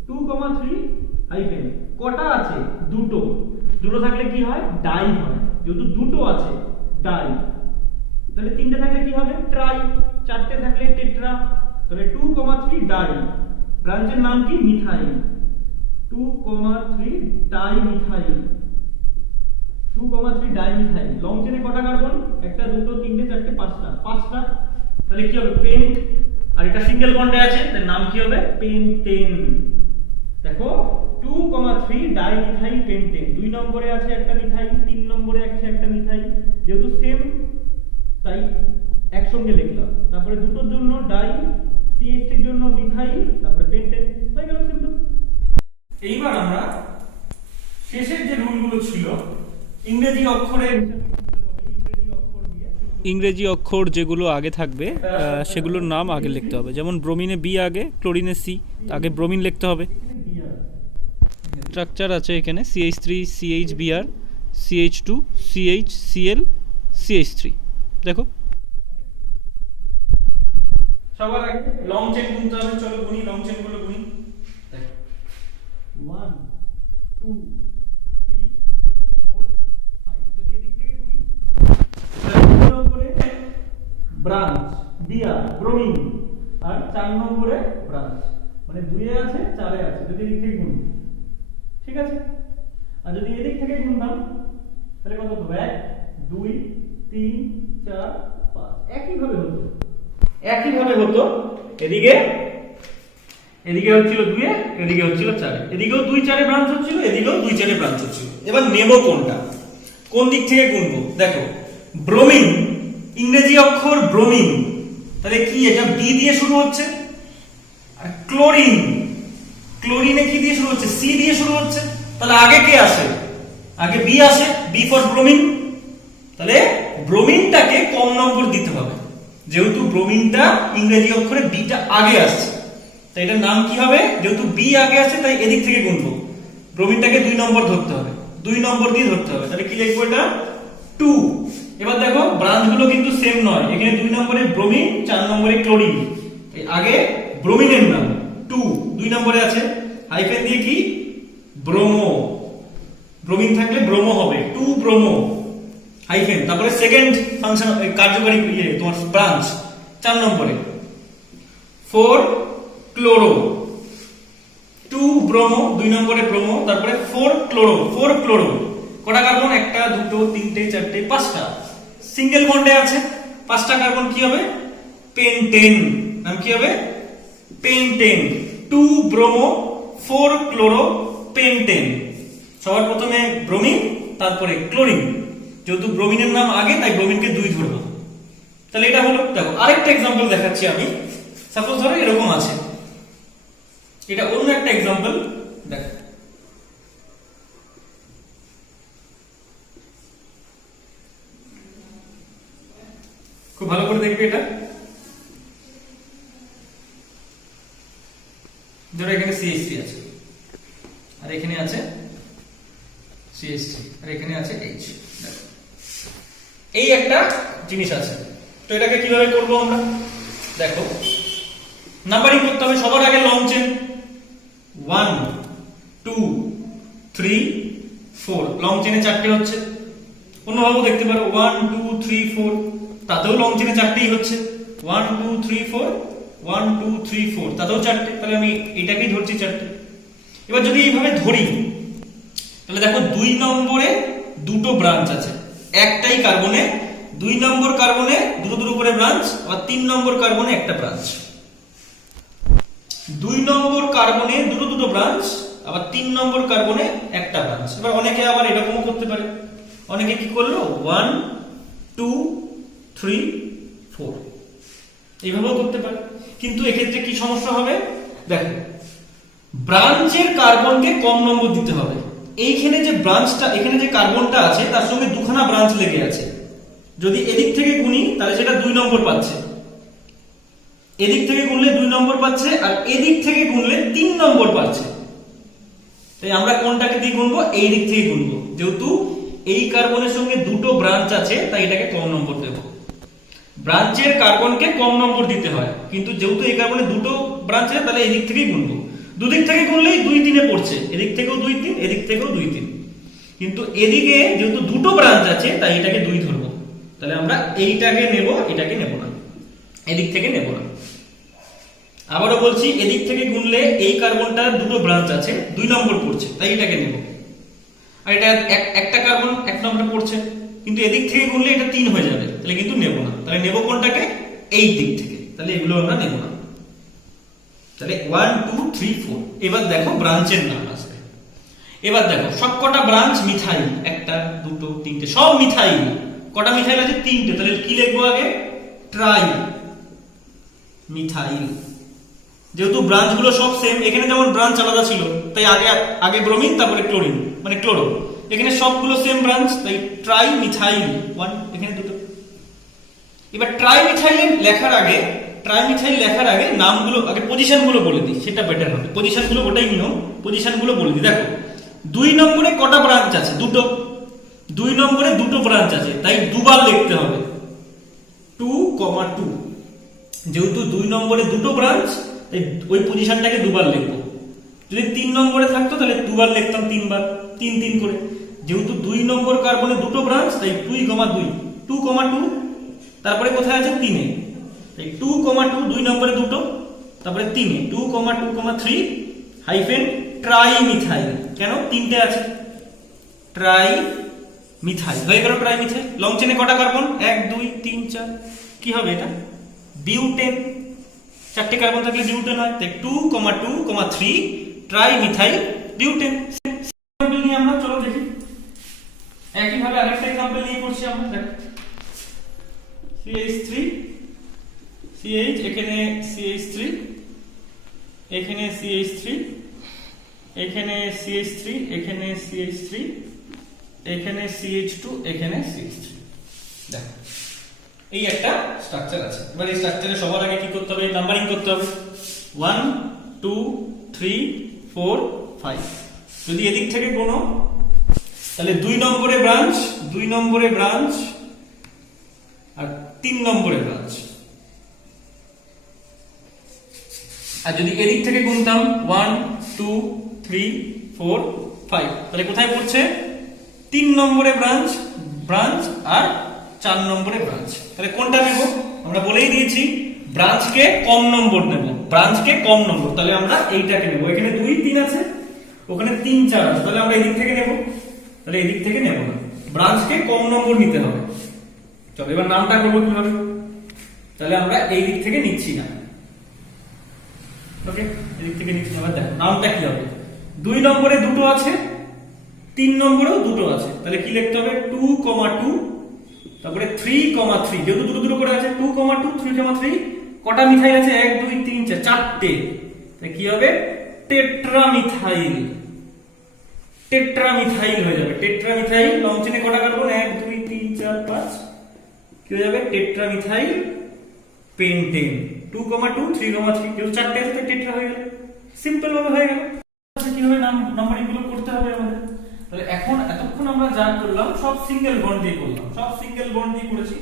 2 3 হাইফেন। কটা আছে? দুটো, দুটো থাকলে কি হয়? ডাই হয়, যেহেতু দুটো আছে ডাই। তাহলে 3টে থাকলে কি হবে? ট্রাই। 4টে থাকলে টেট্রা। তাহলে 2 3 ডাই, ব্রাঞ্চের নাম কি? Methyl. 2 3 die methyl, 2 3 die methyl. Long চেনে কটা কার্বন? একটা, দুটো, তিনটে, চারটে, পাঁচটা। তাহলে কি হবে? পেন্ট। আর এটা সিঙ্গেল বন্ডে আছে, তার নাম কি হবে? পেন্টেন। দেখো 2 3 ডাই মিথাইল পেন্টেন, 2 নম্বরে আছে একটা মিথাইল, 3 নম্বরে আছে একটা মিথাইল, যেহেতু সেম তাই একসঙ্গে লিখলাম। তারপরে দুটোর জন্য ডাই, CH3 এর জন্য মিথাইল, তারপরে পেন্টেন, হয়ে গেল সিম্পল। এইবার আমরা শেষের যে রুলগুলো ছিল ইংরেজি অক্ষর যেগুলো আগে থাকবে সেগুলোর নাম আগে লিখতে হবে। যেমন ব্রোমিনে বি আগে, ক্লোরিনে সি, আগে ব্রোমিন লিখতে হবে। স্ট্রাকচার আছে এখানে CH3 CHBr, CH2 CHCl CH3। দেখো সবার আগে লং চেন গুনতে হবে, চলো গুনি, লং চেন গুলো গুনি। 1 2 3 4 5, যদি এদিক থেকে গুনি তাহলে 2 নম্বরে ব্রাঞ্চ বিআর ব্রোমিন, আর 4 নম্বরে ব্রাঞ্চ, মানে 2 এ আছে 4 এ আছে, যদি এদিক থেকে গুনি, ঠিক আছে। আর যদি এদিক থেকে গুনতাম তাহলে কত হতো? 1 2 3 4 5 একইভাবে হতো এদিকে হচ্ছিল 2 এদিকে হচ্ছিল 4 এদিকেও 2 4 ব্রাঞ্চ হচ্ছিল এদিকেও 2 4 ব্রাঞ্চ হচ্ছিল। এবার নেব কোনটা, কোন দিক থেকে গুনবো? দেখো ব্রোমিন, ইংরেজি অক্ষর ব্রোমিন, তাহলে কি এটা বি দিয়ে শুরু হচ্ছে। আর ক্লোরিন, ক্লোরিনে কি দিয়ে শুরু হচ্ছে? সি দিয়ে শুরু হচ্ছে। তাহলে আগে কে আসে? আগে বি আসে, বি ফর ব্রোমিন। তাহলে ব্রোমিনটাকে কম নম্বর দিতে হবে, যেহেতু ব্রোমিনটা ইংরেজি অক্ষরে বিটা আগে আসছে, তাই এটার নাম কি হবে? যেহেতু বি আগে আসছে তাই এদিক থেকে গুনবো, ব্রোমিনটাকে 2 নম্বর ধরতে হবে, 2 নম্বর দিয়ে ধরতে হবে। তাহলে কি লিখবো? এটা 2। এবার দেখো ব্রাঞ্চগুলো কিন্তু সেম নয়, এখানে 2 নম্বরে ব্রোমিন, 4 নম্বরে ক্লোরিন। আগে ব্রোমিনের নাম 2, 2 নম্বরে আছে, হাইফেন দিয়ে কি ব্রোমো, ব্রোমিন থাকলে ব্রোমো হবে, 2 ব্রোমো হাইফেন, তারপরে সেকেন্ড ফাংশন কার্যকরী তোমার ব্রাঞ্চ 4 নম্বরে 4 ক্লোরো, 2 ব্রোমো, 2 নম্বরে ব্রোমো, তারপরে 4 ক্লোরো, 4 ক্লোরো। কটা কার্বন? 1 2 3 4 5টা, সিঙ্গেল বন্ডে আছে 5টা কার্বন, কি হবে? পেন্টেন। নাম কি হবে? পেন্টেন। 2 bromo 4 chloro pentane. সবার প্রথমে ব্রোমিন, তারপরে ক্লোরিন, যেহেতু ব্রোমিনের নাম আগে তাই ব্রোমিনকে 2 ধরবো। তাহলে এটা হলো। দেখো আরেকটা এক্সাম্পল দেখাচ্ছি আমি। সাপোজ ধরো এরকম আছে, এটা অন্য একটা এক্সাম্পল। দেখো খুব ভালো করে দেখবে এটা। ধরো এখানে CH3 আছে, আর এখানে আছে CH3, আর এখানে আছে H। দেখো এই একটা জিনিস আছে, তো এটাকে কিভাবে করবো আমরা? দেখো নাম্বারিং করতে হবে। সবার আগে লং চেন 1 2 3 4, লং চেনে 4টে হচ্ছে। অন্যভাবেও দেখতে পারো 1 2 3 4, তাতেও লং চেনে 4টেই হচ্ছে। 1 2 3 4 1 2 3 4, তাতেও 4টে। তাহলে আমি এটাকেই ধরছি 4টে। এবার যদি এইভাবে ধরি তাহলে দেখো 2 নম্বরে 2টো ব্রাঞ্চ আছে, একটাই কার্বনে 2 নম্বর কার্বনে দুটো দুটো করে ব্রাঞ্চ, আর 3 নম্বর কার্বনে একটা ব্রাঞ্চ। 2 নম্বর কার্বনে দুটো দুটো ব্রাঞ্চ, আবার 3 নম্বর কার্বনে একটা ব্রাঞ্চ। এবার অনেকে আবার এরকমও করতে পারে, অনেকে কি করলো 1 2 3 4 এইভাবেও করতে পারে। কিন্তু এক্ষেত্রে কি সমস্যা হবে? দেখো ব্রাঞ্চের কার্বনকে কম নম্বর দিতে হবে। এইখানে যে ব্রাঞ্চটা, এখানে যে কার্বনটা আছে তার সঙ্গে দুখানা ব্রাঞ্চ লেগে আছে। যদি এদিক থেকে গুনি তাহলে সেটা 2 নম্বর পাচ্ছে, এদিক থেকে গুনলে 2 নম্বর পাচ্ছে, আর এদিক থেকে গুনলে 3 নম্বর পাচ্ছে। তাই আমরা কোনটাকে দিয়ে গুনবো? এই দিক থেকে গুনবো, যেহেতু এই কার্বনের সঙ্গে দুটো ব্রাঞ্চ আছে তাই এটাকে কম নম্বর দেব। ব্রাঞ্চের কার্বনকে কম নম্বর দিতে হয়, কিন্তু যেহেতু এই কার্বনে দুটো ব্রাঞ্চ আছে তাহলে এদিক থেকেই গুনবো। দুদিক থেকে গুনলেই 2 3 এ পড়ছে, এদিক থেকেও 2 3 এদিক থেকেও 2 3, কিন্তু এদিকে যেহেতু দুটো ব্রাঞ্চ আছে তাই এটাকে 2 ধরবো। তাহলে আমরা এইটাকে নেব, এটাকে নেব না, এদিক থেকে নেব না। আবারও বলছি, এদিক থেকে গুনলে এই কার্বনটার দুটো ব্রাঞ্চ আছে, 2 নম্বর পড়ছে, তাই এটাকে নেব। আর এটা একটা কার্বন 1 নম্বরে পড়ছে, কিন্তু এদিক থেকে গুনলে এটা 3 হয়ে যাবে, তাহলে কিন্তু নেব না। তাহলে নেব কোনটাকে? এই দিক থেকে। তাহলে এগুলো আমরা নেব না। তাহলে 1 2 3 4। এবার দেখো ব্রাঞ্চের নাম আসবে। এবার দেখো সবকটা ব্রাঞ্চ মিথাইল, 1 2 3টে সব মিথাইল। কটা মিথাইল আছে? 3টে। তাহলে কি লিখবো আগে? Try methyl. যেহেতু ব্রাঞ্চগুলো সব সেম, এখানে যেমন ব্রাঞ্চ আলাদা ছিল তাই আগে ব্রোমিন তারপরে ক্লোরিন মানে ক্লোরো, এখানে সবগুলো সেম ব্রাঞ্চ তাই ট্রাই মিথাইল 1, এখানে দুটো। এবার ট্রাই মিথাইল লেখার আগে নামগুলো আগে পজিশনগুলো বলে দিই, সেটা বেটার হবে। পজিশনগুলো ওটাই নিয়ম, পজিশনগুলো বলে দিই। দেখো 2 নম্বরে কটা ব্রাঞ্চ আছে? দুটো। 2 নম্বরে দুটো ব্রাঞ্চ আছে তাই দুবার লিখতে হবে 2, 2। যেহেতু 2 নম্বরে দুটো ব্রাঞ্চ তাই ওই পজিশনটাকে দুবার লিখবো। যদি 3 নম্বরে থাকতো তাহলে দুবার লিখতাম 3 বার, 3 3 করে। যেহেতু 2 নম্বর কার্বনে দুটো ব্রাঞ্চ তাই 2, 2 2, তারপরে কোথায় আছে? 3 এ, তাই 2, 2 2 নম্বরে দুটো, তারপরে 3 এ 2, 2, 3 হাইফেন ট্রাই মিথাইল। কেন? 3টে আছে, ট্রাই মিথাইল হয়ে গেল ট্রাই মিথাইল। লং চেনে কটা কার্বন? 1 2 3 4, কি হবে এটা? বিউটেন। চারটে কার্বন থাকলে বিউটেন হয়, তাই 2 2 3 ট্রাই মিথাইল বিউটেন। এক্সাম্পল নিয়ে আমরা চলো দেখি, একই ভাবে আরেকটা এক্সাম্পল নিয়ে করছি আমরা। দেখ CH3 CH, এখানে CH3, এখানে CH3, এখানে CH3, এখানে CH3, এখানে CH2, এখানে CH3। দেখো এই একটা স্ট্রাকচার আছে। এবার এই স্ট্রাকচারে সবার আগে কি করতে হবে? নাম্বারিং করতে হবে। 1 2 3 4 5। যদি এদিক থেকে কোনো, তাহলে 2 নম্বরে ব্রাঞ্চ, 2 নম্বরে ব্রাঞ্চ আর 3 নম্বরে ব্রাঞ্চ। আর যদি এদিক থেকে গুনতাম 1 2 3 4 5, তাহলে কোথায় পড়ছে? 3 নম্বরে ব্রাঞ্চ, ব্রাঞ্চ আর 4 নম্বরে ব্রাঞ্চ। তাহলে কোনটা নেব? আমরা বলেই দিয়েছি ব্রাঞ্চকে কম নম্বর নেব, ব্রাঞ্চকে কম নম্বর। তাহলে আমরা এইটাকে নেব। এখানে 2 3 আছে, ওখানে 3 4 আছে, তাহলে আমরা এদিক থেকে নেব। তাহলে এদিক থেকে নেব না, ব্রাঞ্চকে কম নম্বর নিতে হবে। চলো এবার নামটা করবো কিভাবে? তাহলে আমরা এই দিক থেকে নিচ্ছি না, ওকে, এদিক থেকে নিচ্ছি। আবার দেখো নামটা কি হবে? 2 নম্বরে দুটো আছে, 3 নম্বরেও দুটো আছে, তাহলে কি লিখতে হবে? 2 2, তারপরে 3 3, যেহেতু দুটো দুটো করে আছে 2 2 3 3। কটা মিথাইল আছে? 1 2 3 4, চারটে। তাহলে কি হবে? টেট্রামিথাইল। টেট্রামিথাইল হয়ে যাবে। টেট্রামিথাইল লং চেনে কটা কার্বন? 1 2 3 4 5, কি হয়ে যাবে? টেট্রামিথাইল পেন্টেন। 2 2 3 3, যেহেতু চারটে আছে তাই টেট্রা হয়ে গেল। সিম্পল ভাবে হয়ে গেল। কিভাবে নাম্বারিং গুলো করতে হবে আমাদের? তাহলে এখন এতক্ষণ আমরা যা করলাম সব সিঙ্গেল বন্ড দিয়ে করলাম, সব সিঙ্গেল বন্ড দিয়ে করেছি।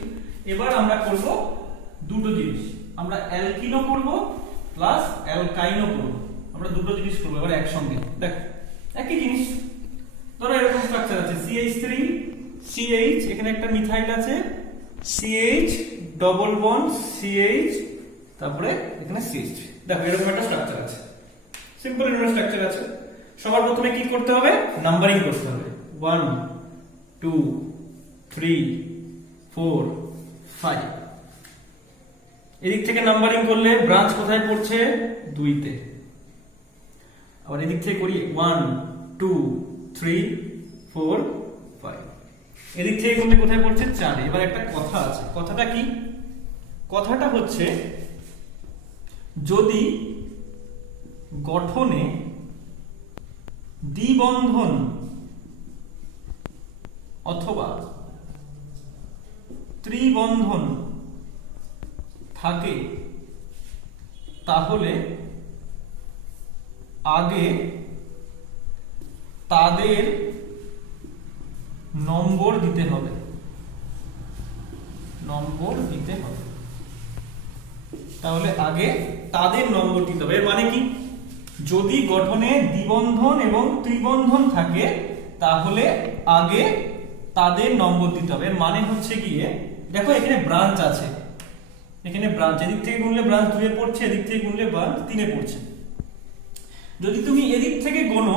এবার আমরা করব দুটো জিনিস, আমরা অ্যালকিনো করব প্লাস অ্যালকাইনো করব। আমরা দুটো জিনিস করব এবার একসঙ্গে। দেখ একই জিনিস, ধরো এরকম স্ট্রাকচার আছে CH3 CH, এখানে একটা মিথাইল আছে CH ডবল বন্ড CH, তারপরে এখানে CH3। দেখো এরকম একটা স্ট্রাকচার আছে, সিম্পল একটা স্ট্রাকচার আছে। সবার প্রথমে কি করতে হবে? নাম্বারিং করতে হবে। 1 2 3 4 5। এদিক থেকে নাম্বারিং করলে ব্রাঞ্চ কোথায় পড়ছে? 2 তে। আবার এদিক থেকে করি 1 2 3 4 5। এদিক থেকে করলে কোথায় পড়ছে? 4 এ। এবার একটা কথা আছে, কথাটা কি? কথাটা হচ্ছে যদি গঠনে দ্বিবন্ধন অথবা ত্রিবন্ধন থাকে তাহলে আগে তাদের নম্বর দিতে হবে, নম্বর দিতে হবে। তাহলে আগে তাদের নম্বর দিতে হবে। এর মানে কি? যদি গঠনে দ্বিবন্ধন এবং ত্রিবন্ধন থাকে তাহলে আগে তাদের নম্বর দিতে হবে। এর মানে হচ্ছে গিয়ে দেখো এখানে ব্রাঞ্চ আছে, এখানে ব্রাঞ্চ, এদিক থেকে গুনলে ব্রাঞ্চ 2 এ পড়ছে, এদিক থেকে গুনলে ব্রাঞ্চ 3 এ পড়ছে। যদি তুমি এদিক থেকে গোনো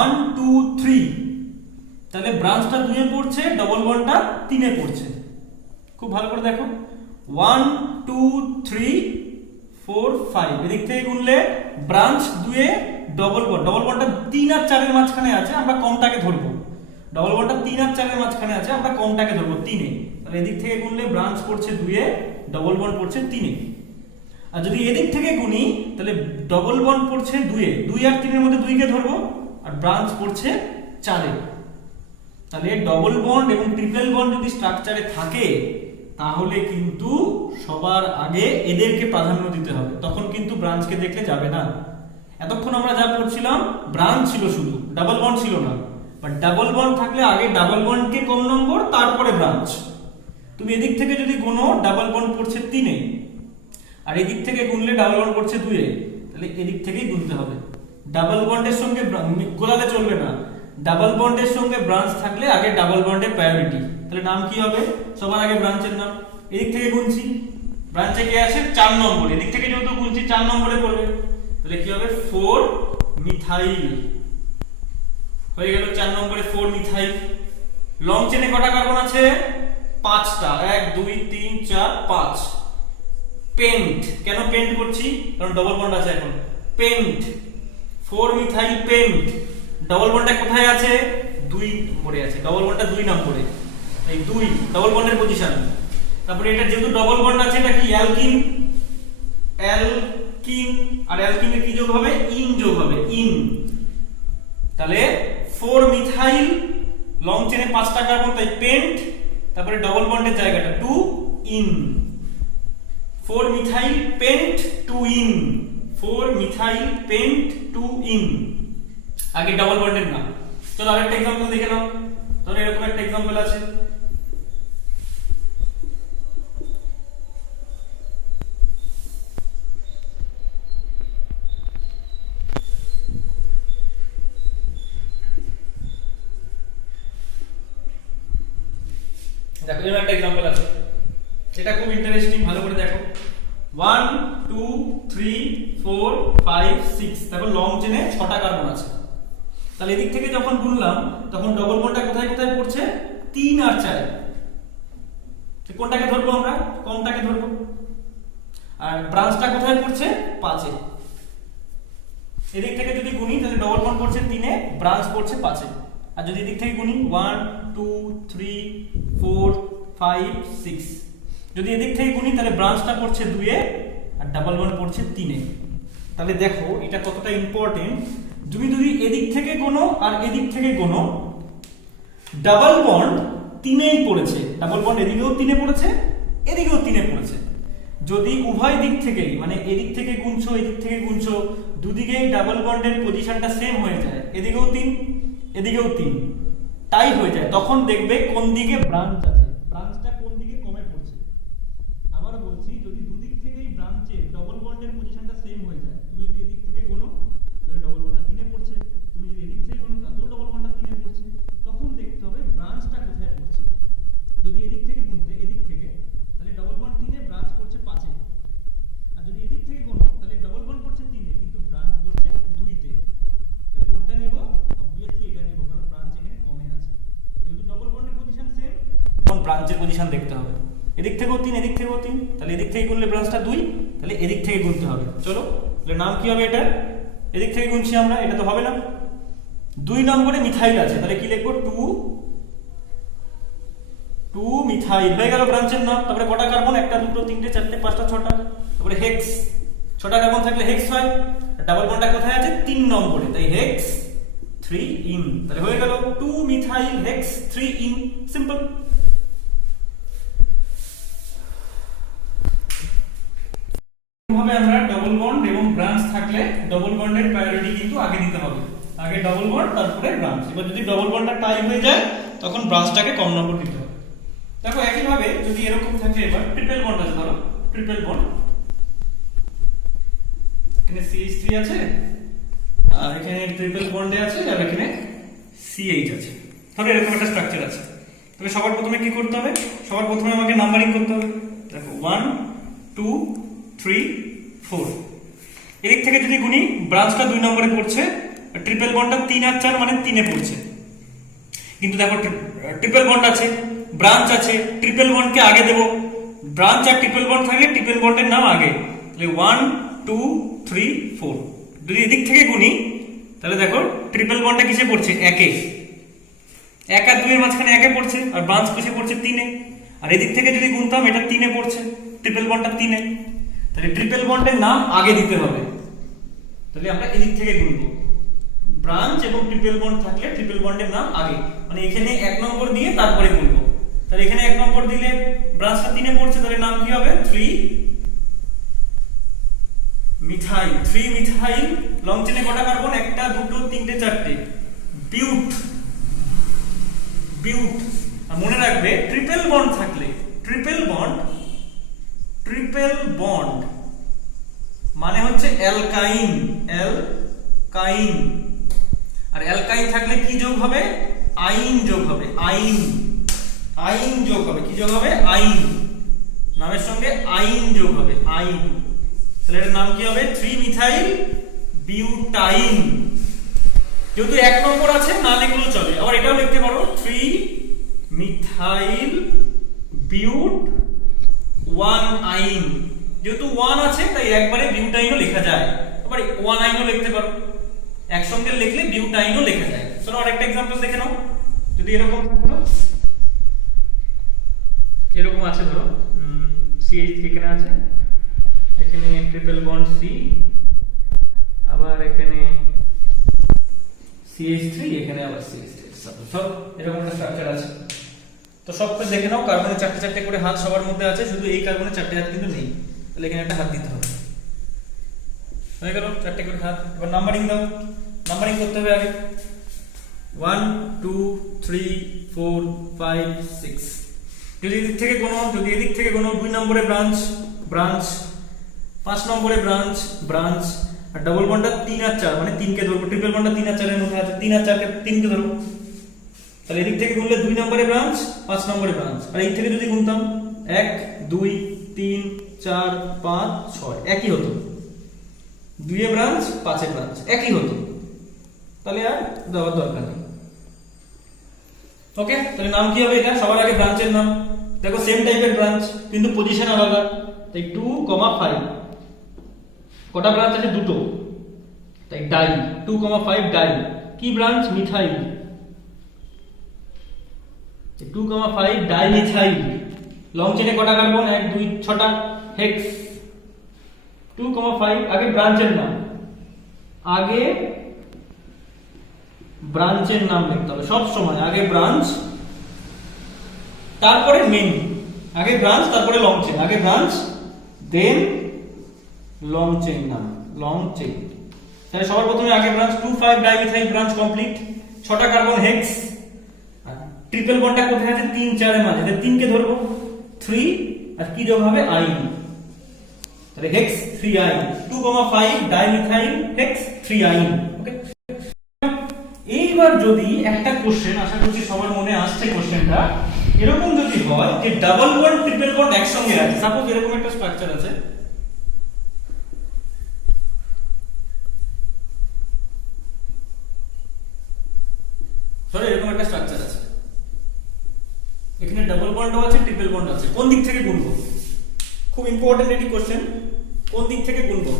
1 2 3, তাহলে ব্রাঞ্চটা 2 এ পড়ছে, ডবল বন্ডটা 3 এ পড়ছে। খুব ভালো করে দেখো 1 2 3 4 5, এদিক থেকে গুনলে ব্রাঞ্চ 2 এ ডবল বন্ড, ডবল বন্ডটা 3 আর 4 এর মাঝখানে আছে, আমরা কমটাকে ধরবো। ডবল বন্ডটা 3 আর 4 এর মাঝখানে আছে, আমরা কমটাকে ধরবো 3 এ। তাহলে এদিক থেকে গুনলে ব্রাঞ্চ পড়ছে 2 এ, ডবল বন্ড পড়ছে 3 এ। আর যদি এদিক থেকে গুনি তাহলে ডবল বন্ড পড়ছে 2 এ, 2 আর 3 এর মধ্যে 2 কে ধরবো, আর ব্রাঞ্চ পড়ছে 4 এ। তাহলে ডবল বন্ড এবং ট্রিপল বন্ড যদি স্ট্রাকচারে থাকে তাহলে কিন্তু সবার আগে এদেরকে প্রাধান্য দিতে হবে, তখন কিন্তু ব্রাঞ্চকে দেখলে যাবে না। এতক্ষণ আমরা যা পড়ছিলাম ব্রাঞ্চ ছিল শুধু, ডাবল বন্ড ছিল না। বাট ডাবল বন্ড থাকলে আগে ডাবল বন্ডকে কম নম্বর, তারপরে ব্রাঞ্চ। তুমি এদিক থেকে যদি কোনো ডাবল বন্ড পড়ছে 3 এ, আর এদিক থেকে গুনলে ডাবল বন্ড পড়ছে 2 এ, তাহলে এদিক থেকেই গুনতে হবে। ডাবল বন্ডের সঙ্গে গোলালে চলবে না, ডাবল বন্ডের সঙ্গে ব্রাঞ্চ থাকলে আগে ডাবল বন্ডের প্রায়োরিটি। তাহলে নাম কি হবে? সবার আগে ব্রাঞ্চের নাম। এদিক থেকে গুনছি, ব্রাঞ্চে কে আছে? 4 নম্বর, এদিক থেকে যেহেতু গুনছি 4 নম্বরে পড়বে, তাহলে কি হবে? 4 মিথাইল হয়ে গেল। 4 নম্বরে 4 মিথাইল লং চেনে কটা কার্বন আছে? 5টা। 1 2 3 4 5। পেন্ট, কেন পেন্ট করছি? কারণ ডবল বন্ড আছে এখন। Pent 4 methyl pent. ডবল বন্ডটা কোথায় আছে? 2 নম্বরে আছে। ডবল বন্ডটা 2 নম্বরে, এই 2 ডবল বন্ডের পজিশন। তারপরে এটা যেহেতু ডবল বন্ড আছে, এটা কি? অ্যালকিন। অ্যালকিন, আর অ্যালকিনের কি যোগ হবে? ইন যোগ হবে, ইন। তাহলে 4 মিথাইল, লং চেনে 5টা কার্বন, তাই পেন্ট। তারপরে ডবল বন্ডের জায়গাটা 2 ene. 4 methyl pent 2 ene. 4 methyl pent 2 ene. আগে ডাবল বন্ডের নাম। চলো আরেকটা एग्जांपल দেখে নাও। তাহলে এরকম একটা एग्जांपल আছে। দেখো এরকম একটা एग्जांपल আছে। এটা খুব ইন্টারেস্টিং, ভালো করে দেখো। 1 2 3 4 5 6, তারপর লং চেনে 6টা কার্বন আছে। তাহলে এদিক থেকে যখন গুনলাম তখন ডবল বন্ডটা কোথায় কোথায় পড়ছে? 3 আর 4। তো কোনটাকে ধরবো আমরা? কমটাকে ধরবো। আর ব্রাঞ্চটা কোথায় পড়ছে? 5 এ। এদিক থেকে যদি গুনি তাহলে ডবল বন্ড পড়ছে 3 এ, ব্রাঞ্চ পড়ছে 5 এ। আর যদি এদিক থেকে গুনি 1 2 3 4 5 6, যদি এদিক থেকে গুনি তাহলে ব্রাঞ্চটা পড়ছে 2 এ আর ডাবল বন্ড পড়ছে 3 এ। তাহলে দেখো এটা কতটা ইম্পর্টেন্ট। তুমি যদি এদিক থেকে গোনো আর এদিক থেকে গোনো, ডাবল বন্ড 3 এই পড়েছে। ডাবল বন্ড এদিকেও 3 এ পড়েছে, এদিকেও 3 এ পড়েছে। যদি উভয় দিক থেকেই, মানে এদিক থেকে গুনছো এদিক থেকে গুনছো, দুদিকেই ডাবল বন্ডের পজিশনটা সেম হয়ে যায়, এদিকেও 3 এদিকেও 3 তাই হয়ে যায়, তখন দেখবে কোন দিকে ব্রাঞ্চ আছে, ব্রাঞ্চটা কোন দিকে কমে পড়ছে। আবার বলছি, যদি দুদিক থেকেই ব্রাঞ্চের ডবল বন্ডের পজিশনটা সেম হয়ে যায়, তুমি যদি এদিক থেকে গোনো তাহলে ডবল বন্ডটা 3 এ পড়ছে, তুমি যদি এদিক থেকে গোনো তাতেও ডবল বন্ডটা 3 এ পড়ছে, তখন দেখতে হবে ব্রাঞ্চটা কোথায় পড়ছে। যদি এদিক থেকে গুনতে এদিক থেকে, তাহলে ডবল বন্ড 3 এ, ব্রাঞ্চ পড়ছে 5 এ। আর যদি এদিক থেকে গোনো তাহলে ডবল বন্ড পড়ছে 3 এ কিন্তু ব্রাঞ্চ পড়ছে 2 তে। তাহলে কোনটা নেব? অবভিয়াসলি এটা নেব, কারণ ব্রাঞ্চ এখানে কমে আছে। যেহেতু ডবল বন্ডের পজিশন সেম, তখন ব্রাঞ্চের পজিশন দেখতে হবে। এদিক থেকেও 3 এদিক থেকেও 3, তাহলে এদিক থেকে গুনলে ব্রাঞ্চটা 2, তাহলে এদিক থেকে গুনতে হবে। চলো তাহলে নাম কি হবে এটা? এদিক থেকে গুনছি আমরা, এটা তো হবে না। 2 নম্বরে মিথাইল আছে, তাহলে কি লিখবো? 2 মিথাইল হয়ে গেল ব্রাঞ্চের নাম। তারপরে কটা কার্বন? 1 2 3 4 5 6টা। তারপরে হেক্স, 6টা কার্বন থাকলে হেক্স হয়। ডাবল বন্ডটা কোথায় আছে? 3 নম্বরে, তাই হেক্স 3 ইন। তাহলে হয়ে গেল 2 মিথাইল হেক্স 3 ইন। সিম্পল। ভাবে আমরা ডবল বন্ড এবং ব্রাঞ্চ থাকলে ডবল বন্ডের প্রায়োরিটি কিন্তু আগে দিতে হবে। আগে ডবল বন্ড তারপরে ব্রাঞ্চ। এবার যদি ডবল বন্ডটা টাই হয়ে যায় তখন ব্রাঞ্চটাকে কম নম্বর দিতে হবে। দেখো একই ভাবে যদি এরকম থাকে, এবার ট্রিপল বন্ড আছে, ধরো ট্রিপল বন্ড, এখানে CH3 আছে আর এখানে ট্রিপল বন্ডে আছে আর এখানে CH আছে। ধরো এরকম একটা স্ট্রাকচার আছে। তবে সবার প্রথমে কি করতে হবে? সবার প্রথমে আমাকে নাম্বারিং করতে হবে। দেখো 1 2 3 4। এদিক থেকে যদি গুনি, ব্রাঞ্চটা 2 নম্বরে পড়ছে, ট্রিপল বন্ডটা 3 আর 4 মানে 3 এ পড়ছে। কিন্তু দেখো ট্রিপল বন্ড আছে, ব্রাঞ্চ আছে, ট্রিপল বন্ডকে আগে দেব। ব্রাঞ্চ আর ট্রিপল বন্ড থাকলে ট্রিপল বন্ডের নাম আগে। তাহলে 1 2 3 4। যদি এদিক থেকে গুনি তাহলে দেখো ট্রিপল বন্ডটা কিসে পড়ছে? 1 এ। 1 আর 2 এর মাঝখানে 1 এ পড়ছে, আর ব্রাঞ্চ কিসে পড়ছে? 3 এ। আর এদিক থেকে যদি গুনতাম, এটা 3 এ পড়ছে, ট্রিপল বন্ডটা 3 এ। তাহলে ট্রিপল বন্ডের নাম আগে দিতে হবে। তাহলে আমরা এদিক থেকে গুনবো। ব্রাঞ্চ এবং ট্রিপল বন্ড থাকলে ট্রিপল বন্ডের নাম আগে, মানে এখানে 1 নম্বর দিয়ে তারপরে গুনবো। তাহলে এখানে 1 নম্বর দিলে ব্রাঞ্চটা 3 এ পড়ছে, তাহলে নাম কি হবে? 3 মিথাইল। 3 মিথাইল। লং চেনে কটা কার্বন? 1 2 3 4। বিউট। বিউট। আর মনে রাখবে ট্রিপল বন্ড থাকলে, ট্রিপল বন্ড মানে হচ্ছে অ্যালকাইন। অ্যালকাইন। আর অ্যালকাইন থাকলে কি যোগ হবে? আইন যোগ হবে। আইন। আইন যোগ হবে। কি যোগ হবে? আইন। নামের সঙ্গে আইন যোগ হবে। আইন। তাহলে এর নাম কি হবে? 3 মিথাইল বিউটাইন। যেহেতু 1 নম্বর আছে, না লিখলেও চলে। আবার এটাও লিখতে পারো 3 মিথাইল বিউট ওয়ান আইন, যেহেতু ওয়ান আছে তাই একবারে বিউটাইনও লেখা যায়, আবার ওয়ান আইনও লিখতে পারো, একসঙ্গে লিখলে বিউটাইনও লেখা যায়। চলো আরেকটা एग्जांपल দেখে নাও। যদি এরকম থাকতো, এরকম আছে ধরো CH3 এখানে আছে, এখানে ট্রিপল বন্ড C, আবার এখানে CH3, এখানে আবার CH3, সব এরকম একটা স্ট্রাকচার আছে। তো সবটা দেখে নাও, কার্বনের চারটে চারটে করে হাত সবার মধ্যে আছে, শুধু এই কার্বনের চারটে হাত কিন্তু নেই, তাহলে এখানে একটা হাত দিতে হবে। হয়ে গেল চারটে করে হাত। এবার নাম্বারিং দাও, নাম্বারিং করতে হবে আগে 1 2 3 4 5 6। যদি এদিক থেকে কোনো 2 নম্বরে ব্রাঞ্চ, 5 নম্বরে ব্রাঞ্চ, আর ডাবল বন্ডটা 3 আর 4, মানে 3 কে ধরবো, ট্রিপল বন্ডটা 3 আর 4 এর মধ্যে আছে, 3 আর 4 কে 3 কে ধরবো, তাহলে এদিক থেকে গুনলে 2 নম্বরে ব্রাঞ্চ, 5 নম্বরে ব্রাঞ্চ, আর এই থেকে যদি গুনতাম 1 2 3 4 5 6 একই হতো, 2 এ ব্রাঞ্চ 5 এ ব্রাঞ্চ একই হতো, তাহলে আর দেওয়ার দরকার নেই। ওকে, তাহলে নাম কি হবে এটা? সবার আগে ব্রাঞ্চের নাম, দেখো সেম টাইপের ব্রাঞ্চ কিন্তু পজিশন আলাদা, তাই 2, 5 কটা ব্রাঞ্চ আছে? দুটো, তাই ডাই 2, 5 ডাই। কি branch? Methyl, 2, 5 die methyl. Long চেনে কটা কার্বন? 1 2 6টা, হেক্স 2, 5। আগে ব্রাঞ্চের নাম, আগে ব্রাঞ্চের নাম লিখতে হবে সব সময়, আগে ব্রাঞ্চ তারপরে মেইন, আগে ব্রাঞ্চ তারপরে লং চেন, আগে ব্রাঞ্চ দেন লং চেন নাম, লং চেন। তাহলে সবার প্রথমে আগে ব্রাঞ্চ 2, 5 ডাইমিথাইল ব্রাঞ্চ কমপ্লিট, 6টা কার্বন হেক্স, আর ট্রিপল বন্ডটা কোথায় আছে? 3 4 এর মাঝে, তাহলে 3 কে ধরবো, 3 আর কি যোগ হবে? আইন, তাহলে হেক্স 3 আইন, 2, 5 ডাইমিথাইল হেক্স 3 আইন। ওকে, এইবার যদি একটা কোশ্চেন, আশা করছি সবার মনে আসছে কোশ্চেনটা, এরকম যদি হয় যে ডাবল বন্ড ট্রিপল বন্ড একসঙ্গে আছে, সাপোজ এরকম একটা স্ট্রাকচার আছে, এরকম একটা স্ট্রাকচার আছে, এখানে ডাবল বন্ডও আছে ট্রিপল বন্ড আছে, কোন দিক থেকে গুনবো? খুব ইম্পর্টেন্ট এটি কোশ্চেন, কোন দিক থেকে গুনবো?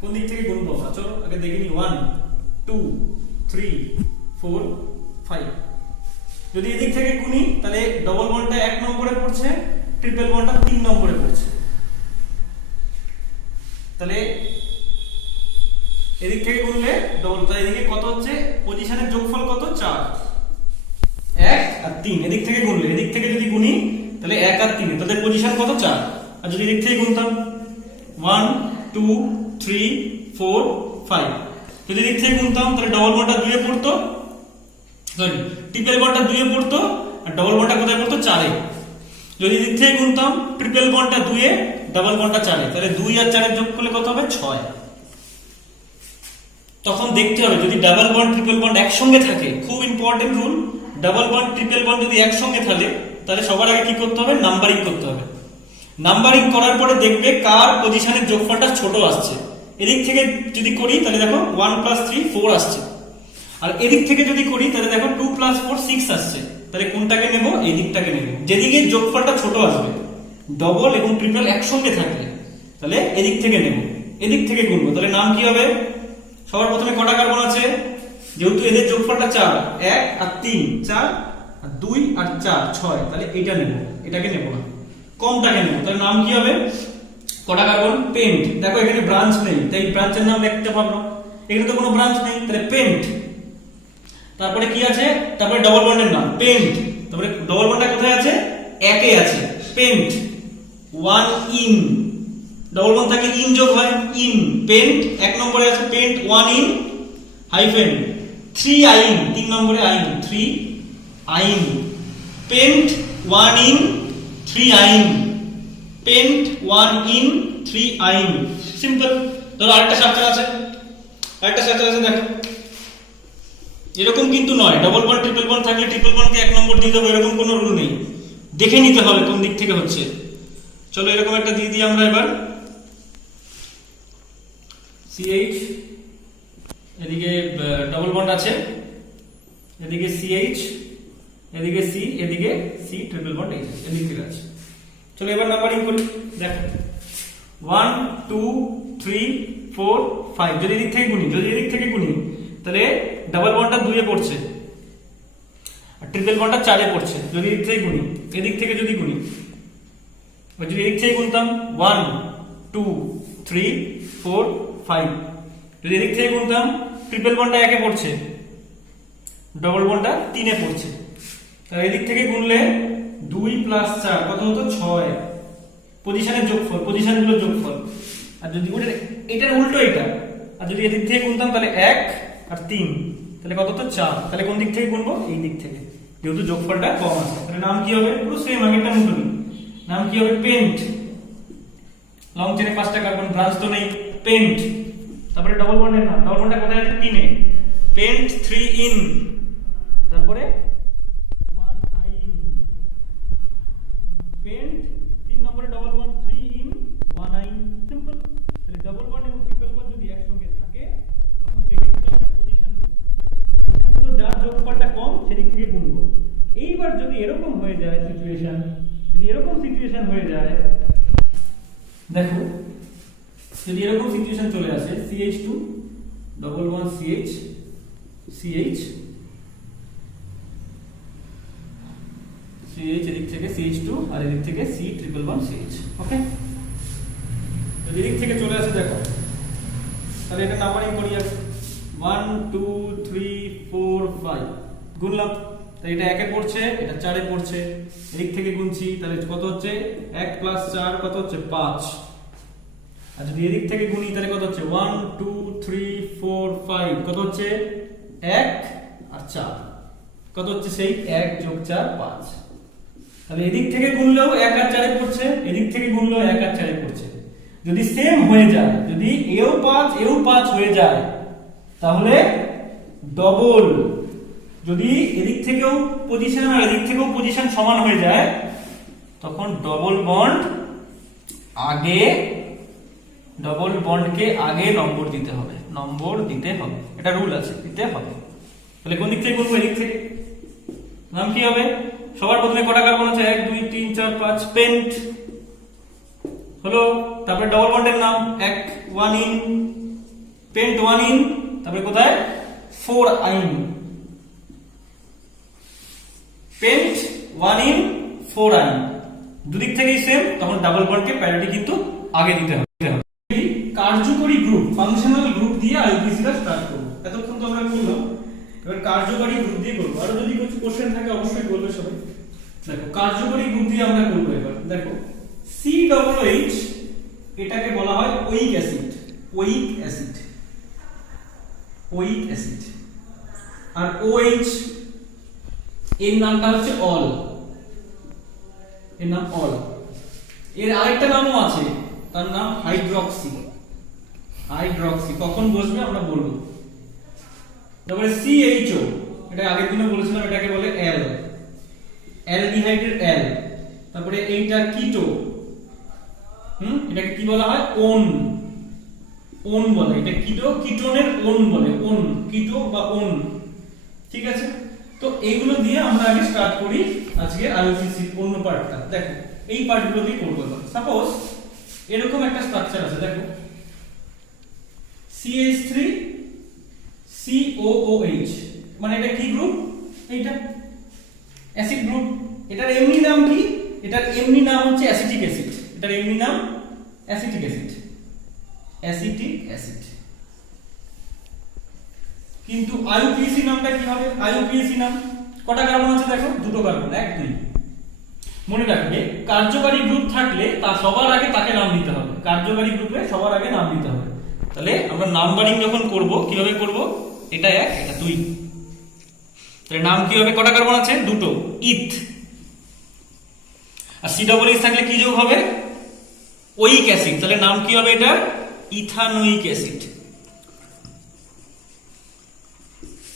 কোন দিক থেকে গুনবো? চলো আগে দেখে নি 1 2 3 4 5। যদি এদিক থেকে গুনি তাহলে ডবল বন্ডটা 1 নম্বরে পড়ছে, ট্রিপল বন্ডটা 3 নম্বরে পড়ছে, তাহলে এদিক থেকে গুনলে ডবল, তাহলে এদিকে কত হচ্ছে? পজিশনের যোগফল কত? 4, 1 আর 3। এদিক থেকে গুনলে, এদিক থেকে যদি গুনি তাহলে 1 আর 3, তাহলে পজিশন কত? 4। আর যদি এদিক থেকে গুনতাম 1 2 3 4 5, যদি এদিক থেকে গুনতাম তাহলে ডবল বন্ডটা 2 এ পড়তো, সরি ট্রিপল বন্ডটা 2 এ পড়তো, আর ডবল বন্ডটা কোথায় পড়তো? 4 এ। যদি এদিক থেকে গুনতাম ট্রিপল বন্ডটা 2 এ, ডাবল বন্ডটা 4 এ, তাহলে 2 আর 4 এর যোগ করলে কত হবে? 6। তখন দেখতে হবে যদি ডাবল বন্ড ট্রিপল বন্ড একসঙ্গে থাকে, খুব important rule, double bond triple bond যদি একসঙ্গে থাকে তাহলে সবার আগে কি করতে হবে? নাম্বারিং করতে হবে। নাম্বারিং করার পরে দেখবে কার পজিশনের যোগফলটা ছোট আসছে। এদিক থেকে যদি করি তাহলে দেখো 1 + 3 4 আসছে, আর এদিক থেকে যদি করি তাহলে দেখো 2 + 4 6 আসছে। তাহলে কোনটাকে নেব? এই দিকটাকে নেব, যেদিকে যোগফলটা ছোট আসবে। ডবল এবং ট্রিপল একসঙ্গে থাকলে তাহলে এদিক থেকে নেব, এদিক থেকে গুনবো, তাহলে নাম কি হবে? সবার প্রথমে কটা কার্বন আছে? যেহেতু এদের যোগফলটা 4, 1 আর 3 4 আর 2 আর 4 6, তাহলে এটা নেব, এটাকে নেব না, কমটাকে নেব। তাহলে নাম কি হবে? কটা কার্বন? পেন্ট। দেখো এখানে ব্রাঞ্চ নেই, তাই ব্রাঞ্চের নাম লিখতে পারবো, এখানে তো কোনো ব্রাঞ্চ নেই, তাহলে পেন্ট। তারপরে কি আছে? তারপরে ডবল বন্ডের নাম পেন্ট, তারপরে ডবল বন্ডটা কোথায় আছে? 1 এ আছে, পেন্ট 1 ইন, ডবল বন্ড থাকলে ইন যোগ হয়, ইন পেন্ট 1 নম্বরে আছে, পেন্ট 1 ইন হাইফেন 3 আইন, 3 নম্বরে আইন 3 আইন, পেন্ট 1 ইন 3 আইন, পেন্ট 1 ইন 3 আইন। সিম্পল। ধরো আরেকটা স্ট্রাকচার আছে, দেখো এরকম কিন্তু নয়, ডবল বন্ড ট্রিপল বন্ড থাকলে ট্রিপল বন্ডকে 1 নম্বর দিয়ে দেবো, এরকম কোনো রুল নেই, দেখে নিতে হবে কোন দিক থেকে হচ্ছে। চলো এরকম একটা দিয়ে দিই আমরা এবার, CH, এদিকে ডবল বন্ড আছে, এদিকে CH, এদিকে সি, এদিকে সি ট্রিপল বন্ড এইচ, এদিক থেকে আছে। চলো এবার নাম্বারিং করি। দেখো 1 2 3 4 5, যদি এদিক থেকে গুনি তাহলে ডাবল বন্ডটা 2 এ পড়ছে আর ট্রিপল বন্ডটা 4 এ পড়ছে। যদি এদিক থেকে গুনি, এদিক থেকে যদি গুনি, আর যদি এদিক থেকে গুনতাম 1 2 3 4 5, যদি এদিক থেকে গুনতাম ট্রিপল বন্ডটা 1 এ পড়ছে, ডাবল বন্ডটা 3 এ পড়ছে। তাহলে এদিক থেকে গুনলে 2 প্লাস 4 কত হতো 6, পজিশনের যোগফল, পজিশনগুলোর যোগফল। আর যদি এটার উল্টো এটা, আর যদি এদিক থেকে গুনতাম তাহলে 1 আর 3, তাহলে কত হতো 4। তাহলে কোন দিক থেকে গুনবো? এই দিক থেকে, যেহেতু যোগফলটা কম আছে। তাহলে নাম কি হবে? পুরো সেম আগেরটা মতনই। নাম কি হবে? পেন্ট। লং চেনে 5টা কার্বন, ব্রাঞ্চ তো নেই, পেন্ট। তারপরে ডাবল বন্ডের নাম, ডাবল বন্ডটা কোথায় আছে? 3 এ, পেন্ট 3 ইন, তারপরে 1 আইন, পেন্ট 3 নম্বরে ডাবল বন্ড 3 ইন 1 আইন, সিম্পল। তাহলে ডাবল বন্ড এবং ট্রিপল বন্ড যদি একসঙ্গে থাকে তখন দেখে নিতে হবে পজিশনগুলো, যার যোগফলটা কম সেদিক থেকে গুনবো। এইবার যদি এরকম হয়ে যায় সিচুয়েশন, হয়ে যায়, দেখো যদি এরকম সিচুয়েশন চলে আসে, CH2 ডাবল বন্ড CH এদিক থেকে CH2 আর এদিক থেকে C ট্রিপল বন্ড CH। ওকে, যদি এদিক থেকে চলে আসে দেখো, তাহলে এটা নাম্বারিং করি। 1 2 3 4 5 গুনলাম, তাহলে এটা 1 এ পড়ছে, এটা 4 এ পড়ছে। এদিক থেকে গুনছি, তাহলে কত হচ্ছে? 1 প্লাস 4 কত হচ্ছে? 5। আর যদি এদিক থেকে গুনি তাহলে কত হচ্ছে? 1 2 3 4 5, কত হচ্ছে? 1 আর 4, কত হচ্ছে? সেই 1 যোগ 4 5। তাহলে এদিক থেকে গুনলেও 1 আর 4 এ পড়ছে, এদিক থেকে গুনলেও 1 আর 4 এ পড়ছে। যদি সেম হয়ে যায়, যদি এও 5 হয়ে যায়, তাহলে ডবল। যদি এদিক থেকেও পজিশন আর এদিক থেকেও পজিশন সমান হয়ে যায়, তখন ডবল বন্ডকে আগে নম্বর দিতে হবে, এটা রুল আছে, দিতে হবে। তাহলে কোন দিক থেকে গুনবো? এদিক থেকে। নাম কি হবে? সবার প্রথমে কটা কার্বন আছে? 1 2 3 4 5, পেন্ট হলো। তারপরে ডাবল বন্ডের নাম 1 ইন, পেন্ট 1 ইন, তারপরে কোথায়? 4 আইন, পেন্ট 1 ইন 4 আইন। দুদিক থেকেই সেম, তখন ডাবল বন্ডকে প্যারিটি কিন্তু আগে দিতে হবে। কার্যকরী গ্রুপ, ফাংশনাল গ্রুপ দিয়ে আইউপিসিটা স্টার্ট করব। এতক্ষণ তো আমরা করলাম, এবার কার্যকরী গ্রুপ দিয়ে করব। আর যদি কিছু কোশ্চেন থাকে অবশ্যই বলবে সবাই। দেখো কার্যকরী গ্রুপ দিয়ে আমরা করব। এবার দেখো COOH, এটাকে বলা হয় ওয়িক অ্যাসিড। আর OH এর নামটা হচ্ছে অল, এর নাম অল। এর আরেকটা নামও আছে, তার নাম হাইড্রক্সি। কখন বসবে আমরা বলবো। তারপরে CHO, এটা আগের দিনে বলেছিলাম, এটাকে বলে অ্যালডিহাইডের অ্যাল। তারপরে এইটা কিটো, এটাকে কি বলা হয়? ওন বলে। এটা কিটোনের ওন বলে, কিটো বা ওন। ঠিক আছে, তো এইগুলো দিয়ে আমরা আগে স্টার্ট করি আজকে আইউপিসি অন্য পার্টটা। দেখো এই পার্টগুলো দিয়ে করব। সাপোজ এরকম একটা স্ট্রাকচার আছে, দেখো CH3 COOH, মানে এটা কি গ্রুপ? এইটা অ্যাসিড গ্রুপ। এটার এমনি নাম কি? এটার এমনি নাম হচ্ছে অ্যাসিটিক অ্যাসিড। এটার এমনি নাম অ্যাসিটিক অ্যাসিড। কিন্তু আইউপিএসি নামটা কি হবে? আইউপিএসি নাম কটা কার্বন আছে? দেখো 2টো কার্বন, 1 2। মনে রাখবে কার্যকারী গ্রুপ থাকলে তা সবার আগে তাকে নাম দিতে হবে। কার্যকারী গ্রুপে সবার আগে নাম দিতে হবে। তাহলে আমরা নাম্বারিং যখন করব কিভাবে করব? এটা 1 এটা 2। তাহলে নাম কি হবে? কটা কার্বন আছে? 2টো, ইথ। আর COOH থাকলে কি যোগ হবে? ওয়িক অ্যাসিড। তাহলে নাম কি হবে? এটা ইথানোয়িক অ্যাসিড।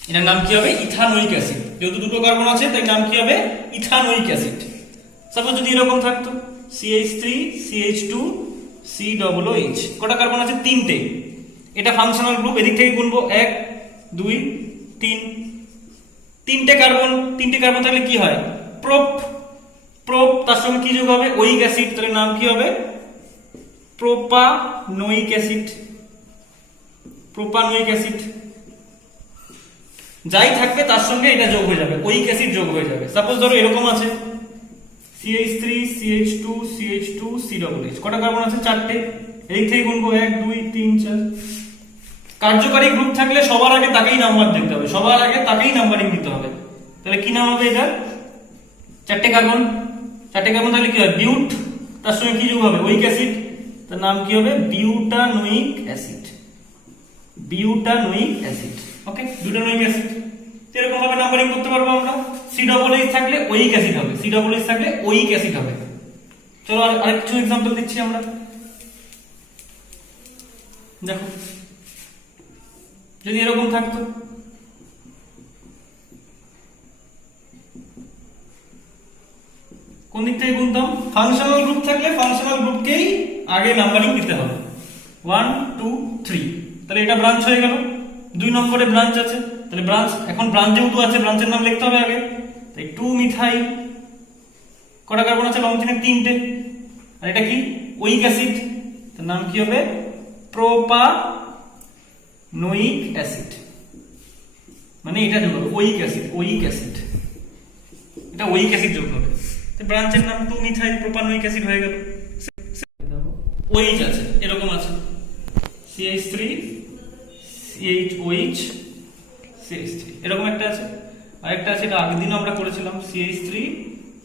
এটার নাম কি হবে? Ethanoic acid. যেহেতু 2টো কার্বন আছে তাই নাম কি হবে? Ethanoic acid. সাপোজ যদি এরকম থাকতো CH3 CH2 COOH, কটা কার্বন আছে? 3টে। এটা ফাংশনাল গ্রুপ, এদিক থেকে গুনবো 1 2 3। তিনটে কার্বন থাকলে কি হয়? প্রোপ। প্রোপ তার সঙ্গে কি যোগ হবে? ওইক অ্যাসিড, তাহলে নাম কি হবে? Propanoic acid. প্রোপানোইক অ্যাসিড যাই থাকবে তার সঙ্গে এটা যোগ হয়ে যাবে, ওইক অ্যাসিড যোগ হয়ে যাবে। সাপোজ ধরো এরকম আছে CH3 CH2 CH2 COOH, কটা কার্বন আছে? 4টে। এই থেকে গুনবো 1 2 3 4। কার্যকারী গ্রুপ থাকলে সবার আগে তাকেই নাম্বার দিতে হবে, সবার আগে তাকেই নাম্বারিং দিতে হবে। তাহলে কি নাম হবে এটা? 4টে কার্বন তাহলে কি হয়? বিউট, তার সঙ্গে কি যোগ হবে? ওইক অ্যাসিড, তার নাম কি হবে? Butanoic acid. বিউটানোইক অ্যাসিড, ওকে, বিউটানোইক অ্যাসিড। এরকম ভাবে নাম্বারিং করতে পারবো আমরা। COOH থাকলে ওইক অ্যাসিড হবে, COOH থাকলে ওইক অ্যাসিড হবে। চলো আর কিছু एग्जांपल দিচ্ছি আমরা। দেখো যদি এরকম থাকতো, কোন দিক থেকে গুনতাম? ফাংশনাল গ্রুপ থাকলে ফাংশনাল গ্রুপকেই আগে নাম্বারিং দিতে হবে, 1 2 3। তাহলে এটা ব্রাঞ্চ হয়ে গেল, 2 নম্বরে ব্রাঞ্চ আছে, তাহলে ব্রাঞ্চ, এখন ব্রাঞ্চ যেহেতু আছে ব্রাঞ্চের নাম লিখতে হবে আগে। তাই 2 মিথাইল, কটা কার্বন আছে? লং চেনে 3টে। আর এটা কি? ওইক অ্যাসিড, তার নাম কি হবে? Propanoic acid. মানে এটা যোগ হবে ওইক অ্যাসিড, ওইক অ্যাসিড, এটা ওইক অ্যাসিড যোগ হবে। তো ব্রাঞ্চের নাম 2 মিথাইল প্রোপানোইক অ্যাসিড হয়ে গেল। OH আছে, এরকম আছে CH3 CHOH CH3, এরকম একটা আছে। আরেকটা আছে, এটা আগের দিন আমরা করেছিলাম, CH3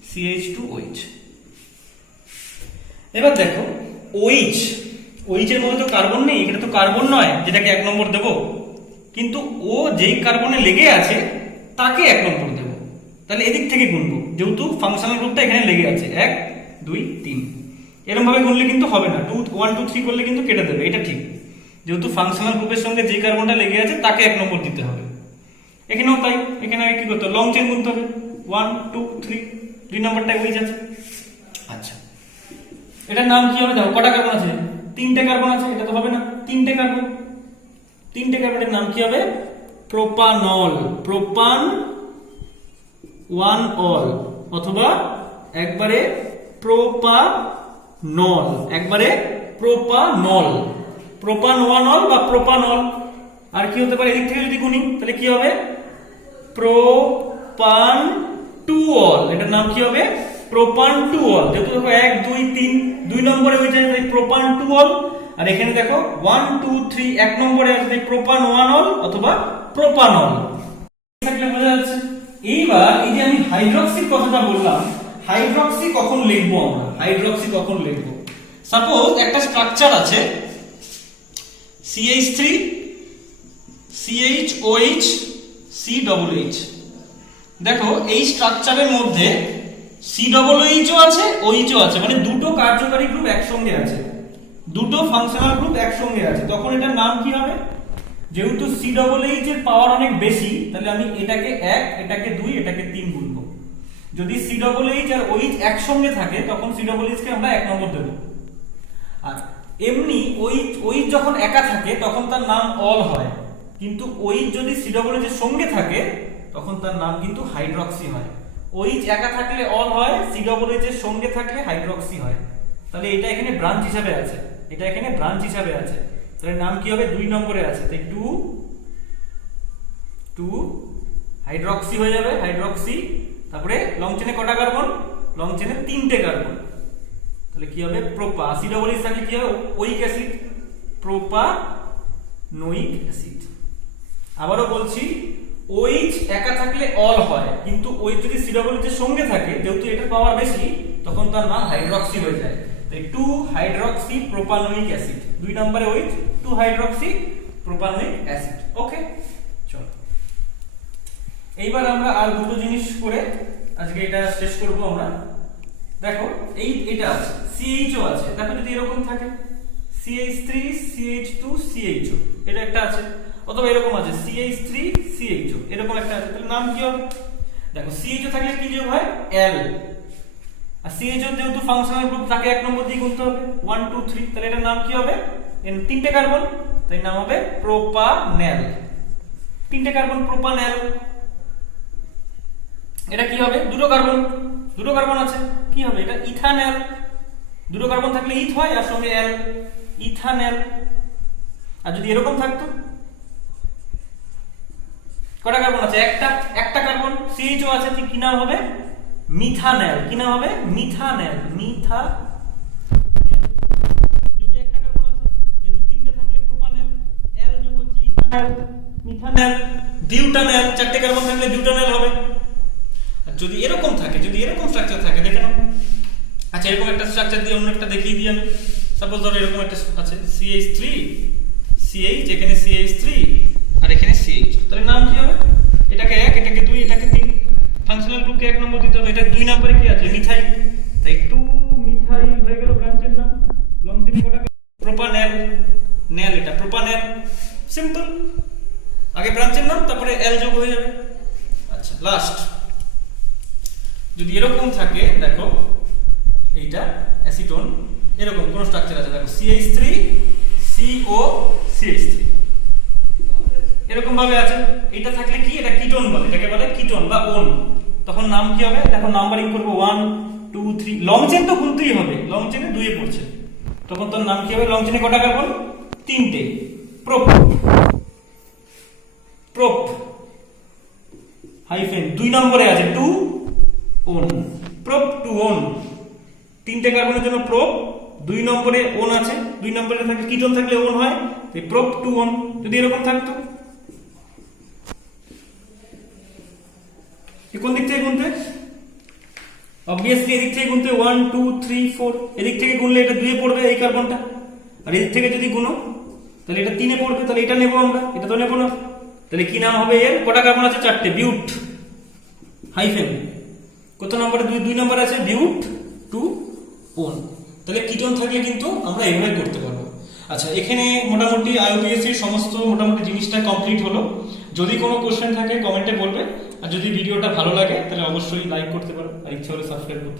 CH2OH। এবার দেখো OH, OH এর মধ্যে তো কার্বন নেই, এটা তো কার্বন নয় যেটাকে 1 নম্বর দেব, কিন্তু ও যেই কার্বনে লেগে আছে তাকে 1 নম্বর দেব। তাহলে এদিক থেকে গুনবো, যেহেতু ফাংশনাল গ্রুপটা এখানে লেগে আছে, 1 2 3। এরকম ভাবে গুনলে কিন্তু হবে না, 1 2 3 করলে কিন্তু কেটে দেবে, এটা ঠিক। যেহেতু ফাংশনাল গ্রুপের সঙ্গে যে কার্বনটা লেগে আছে তাকে 1 নম্বর দিতে হবে। এখানেও তাই, এখানে কি করতে হবে? লং চেন গুনতে হবে, 1 2 3, 2 নম্বরটা ওইচ আছে। আচ্ছা, এটার নাম কি হবে? দেখো কটা কার্বন আছে? 3টে কার্বন আছে, এটা তো হবে না, 3টে কার্বন। 3টে কার্বনের নাম কি হবে? প্রোপানল, প্রোপান 1 অল, অথবা একবারে প্রোপানল, একবারে প্রোপানল, প্রোপান 1 অল বা প্রোপানল। আর কি হতে পারে এদিক থেকে যদি গুনি তাহলে কি হবে? প্রোপান 2 অল, এটার নাম কি হবে? প্রোপান 2 অল। যেহেতু দেখো 1 2 3, 2 নম্বরে হয়ে যায় তাই প্রোপান 2 অল। আর এখানে দেখো 1 2 3 1 নম্বরে আছে তাই প্রোপান 1 অল অথবা প্রোপানল। থাকলে বোঝা যাচ্ছে। এইবার এই যে আমি হাইড্রক্সির কথাটা বললাম, হাইড্রক্সি কখন লিখবো আমরা? হাইড্রক্সি কখন লিখবো? সাপোজ একটা স্ট্রাকচার আছে CH3 CHOH COOH। দেখো এই স্ট্রাকচারের মধ্যে COOH ও আছে, OH ও আছে, মানে দুটো কার্যকারী গ্রুপ একসঙ্গে আছে, দুটো ফাংশনাল গ্রুপ একসঙ্গে আছে। তখন এটার নাম কি হবে? যেহেতু COOH এর পাওয়ার অনেক বেশি, তাহলে আমি এটাকে 1, এটাকে 2, এটাকে 3 বলবো। যদি COOH আর OH একসঙ্গে থাকে তখন COOH কে আমরা 1 নম্বর দেব। আর এমনি OH যখন একা থাকে তখন তার নাম অল হয়, কিন্তু OH যদি COOH এর সঙ্গে থাকে তখন তার নাম কিন্তু হাইড্রক্সি হয়। OH একা থাকলে অল হয়, COOH এর সঙ্গে থাকলে হাইড্রক্সি হয়। তাহলে এটা এখানে ব্রাঞ্চ হিসাবে আছে, এটা এখানে ব্রাঞ্চ হিসাবে আছে। তাহলে নাম কি হবে? 2 নম্বরে আছে, তাই 2 হাইড্রক্সি হয়ে যাবে, হাইড্রক্সি। তারপরে লং চেনে কটা কার্বন? লং চেনে 3টে কার্বন, তাহলে কি হবে? প্রোপা। COOH থাকলে কি হবে? ওইক অ্যাসিড, প্রোপানোইক অ্যাসিড। আবারও বলছি, OH একা থাকলে অল হয়, কিন্তু OH যদি COOH এর সঙ্গে থাকে, যেহেতু এটার পাওয়ার বেশি, তখন তার নাম হাইড্রক্সি হয়ে যায়। তাই 2 হাইড্রক্সি প্রোপানোইক অ্যাসিড, 2 নম্বরে OH, 2 হাইড্রক্সি প্রোপানোইক অ্যাসিড। ওকে, চলো এইবার আমরা আর দুটো জিনিস করে আজকে এটা শেষ করব আমরা। দেখো এটা আছে, CHO আছে। দেখো যদি এরকম থাকে CH3 CH2 CHO, এটা একটা আছে, অথবা এরকম আছে CH3 CHO, এরকম একটা আছে। তাহলে নাম কি হবে? দেখো CHO থাকলে কি যোগ হয়? L। আর CHO যেহেতু ফাংশনাল গ্রুপ তাকে 1 নম্বর দিয়ে গুনতে হবে, 1 2 3। তাহলে এটার নাম কি হবে? 3টে কার্বন, তাই নাম হবে প্রোপানেল। 3টে কার্বন প্রোপানেল। এটা কি হবে? দুটো কার্বন আছে, কি হবে এটা? ইথানল। দুটো কার্বন থাকলে ইথ হয় আর সঙ্গে এল, ইথানল। আর যদি এরকম থাকতো, কটা কার্বন আছে? একটা কার্বন, সিএইচও আছে, কি নাম হবে? মিথানল। কি নাম হবে? মিথানল। যদি একটা কার্বন আছে, এই দু তিনটে থাকলে প্রোপানল, এল যোগ হচ্ছে ইথানল, মিথানল। বিউটানল, চারটে কার্বন থাকলে বিউটানল হবে। আর যদি এরকম থাকে, যদি এরকম স্ট্রাকচার থাকে, দেখে নাও। আচ্ছা, এরকম একটা স্ট্রাকচার দিয়ে অন্য একটা দেখিয়ে দিই আমি। সাপোজ ধরো এরকম একটা আছে CH3, CH, এখানে CH3 আর এখানে CH, তাহলে নাম কি হবে? এটাকে 1, এটাকে 2, এটাকে 3। ফাংশনাল গ্রুপকে 1 নম্বর দিতে হবে। এটা 2 নম্বরে কি আছে? মিথাইল। তাই 2 মিথাইল হয়ে গেল ব্রাঞ্চের নাম। লং চেইনে কটা? প্রোপানল, নেল, এটা প্রোপানল। সিম্পল, আগে ব্রাঞ্চের নাম, তারপরে এল যোগ হয়ে যাবে। আচ্ছা, লাস্ট যদি এরকম থাকে, দেখো এইটা অ্যাসিটোন, এরকম কোন স্ট্রাকচার আছে, দেখো CH3 CO CH3 এরকম ভাবে আছে। এটা থাকলে কি? এটা কিটোন বলে, এটাকে বলে কিটোন বা ওন। তখন নাম কি হবে? দেখো নাম্বারিং করব 1 2 3। লং চেইন তো গুনতেই হবে, লং চেইনে 2 এ পড়ছে, তখন তোর নাম কি হবে? লং চেইনে কটা কার্বন? 3টে। প্রোপ, প্রোপ হাইফেন 2 নম্বরে আছে 2 ওন, প্রোপ 2 ওন। 3টে কার্বনের জন্য প্রোপ, 2 নম্বরে ওন আছে, 2 নম্বরে থাকলে কিটোন, থাকলে ওন হয়, তাই প্রোপ 2 ওন। যদি এরকম থাকতো, কোন দিক থেকে গুনতে? অবভিয়াসলি এদিক থেকে গুনতে 1 2 3 4। এদিক থেকে গুনলে এটা 2 এ পড়বে এই কার্বনটা, আর এদিক থেকে যদি গুনো তাহলে এটা 3 এ পড়বে, তাহলে এটা নেব আমরা, এটা তো নেব না। তাহলে কি নাম হবে এর? কটা কার্বন আছে? 4টে। বিউট হাইফেন কত নম্বরে? 2 নম্বর আছে, বিউট 2 ওন। তাহলে কিটোন থাকলে কিন্তু আমরা এইভাবে করতে পারবো। আচ্ছা, এখানে মোটামুটি IUPAC সমস্ত মোটামুটি জিনিসটা কমপ্লিট হলো। যদি কোনো কোশ্চেন থাকে কমেন্টে বলবে, আর যদি ভিডিওটা ভালো লাগে তাহলে অবশ্যই লাইক করতে পারো, আর ইচ্ছা হলে সাবস্ক্রাইব করতে পারো।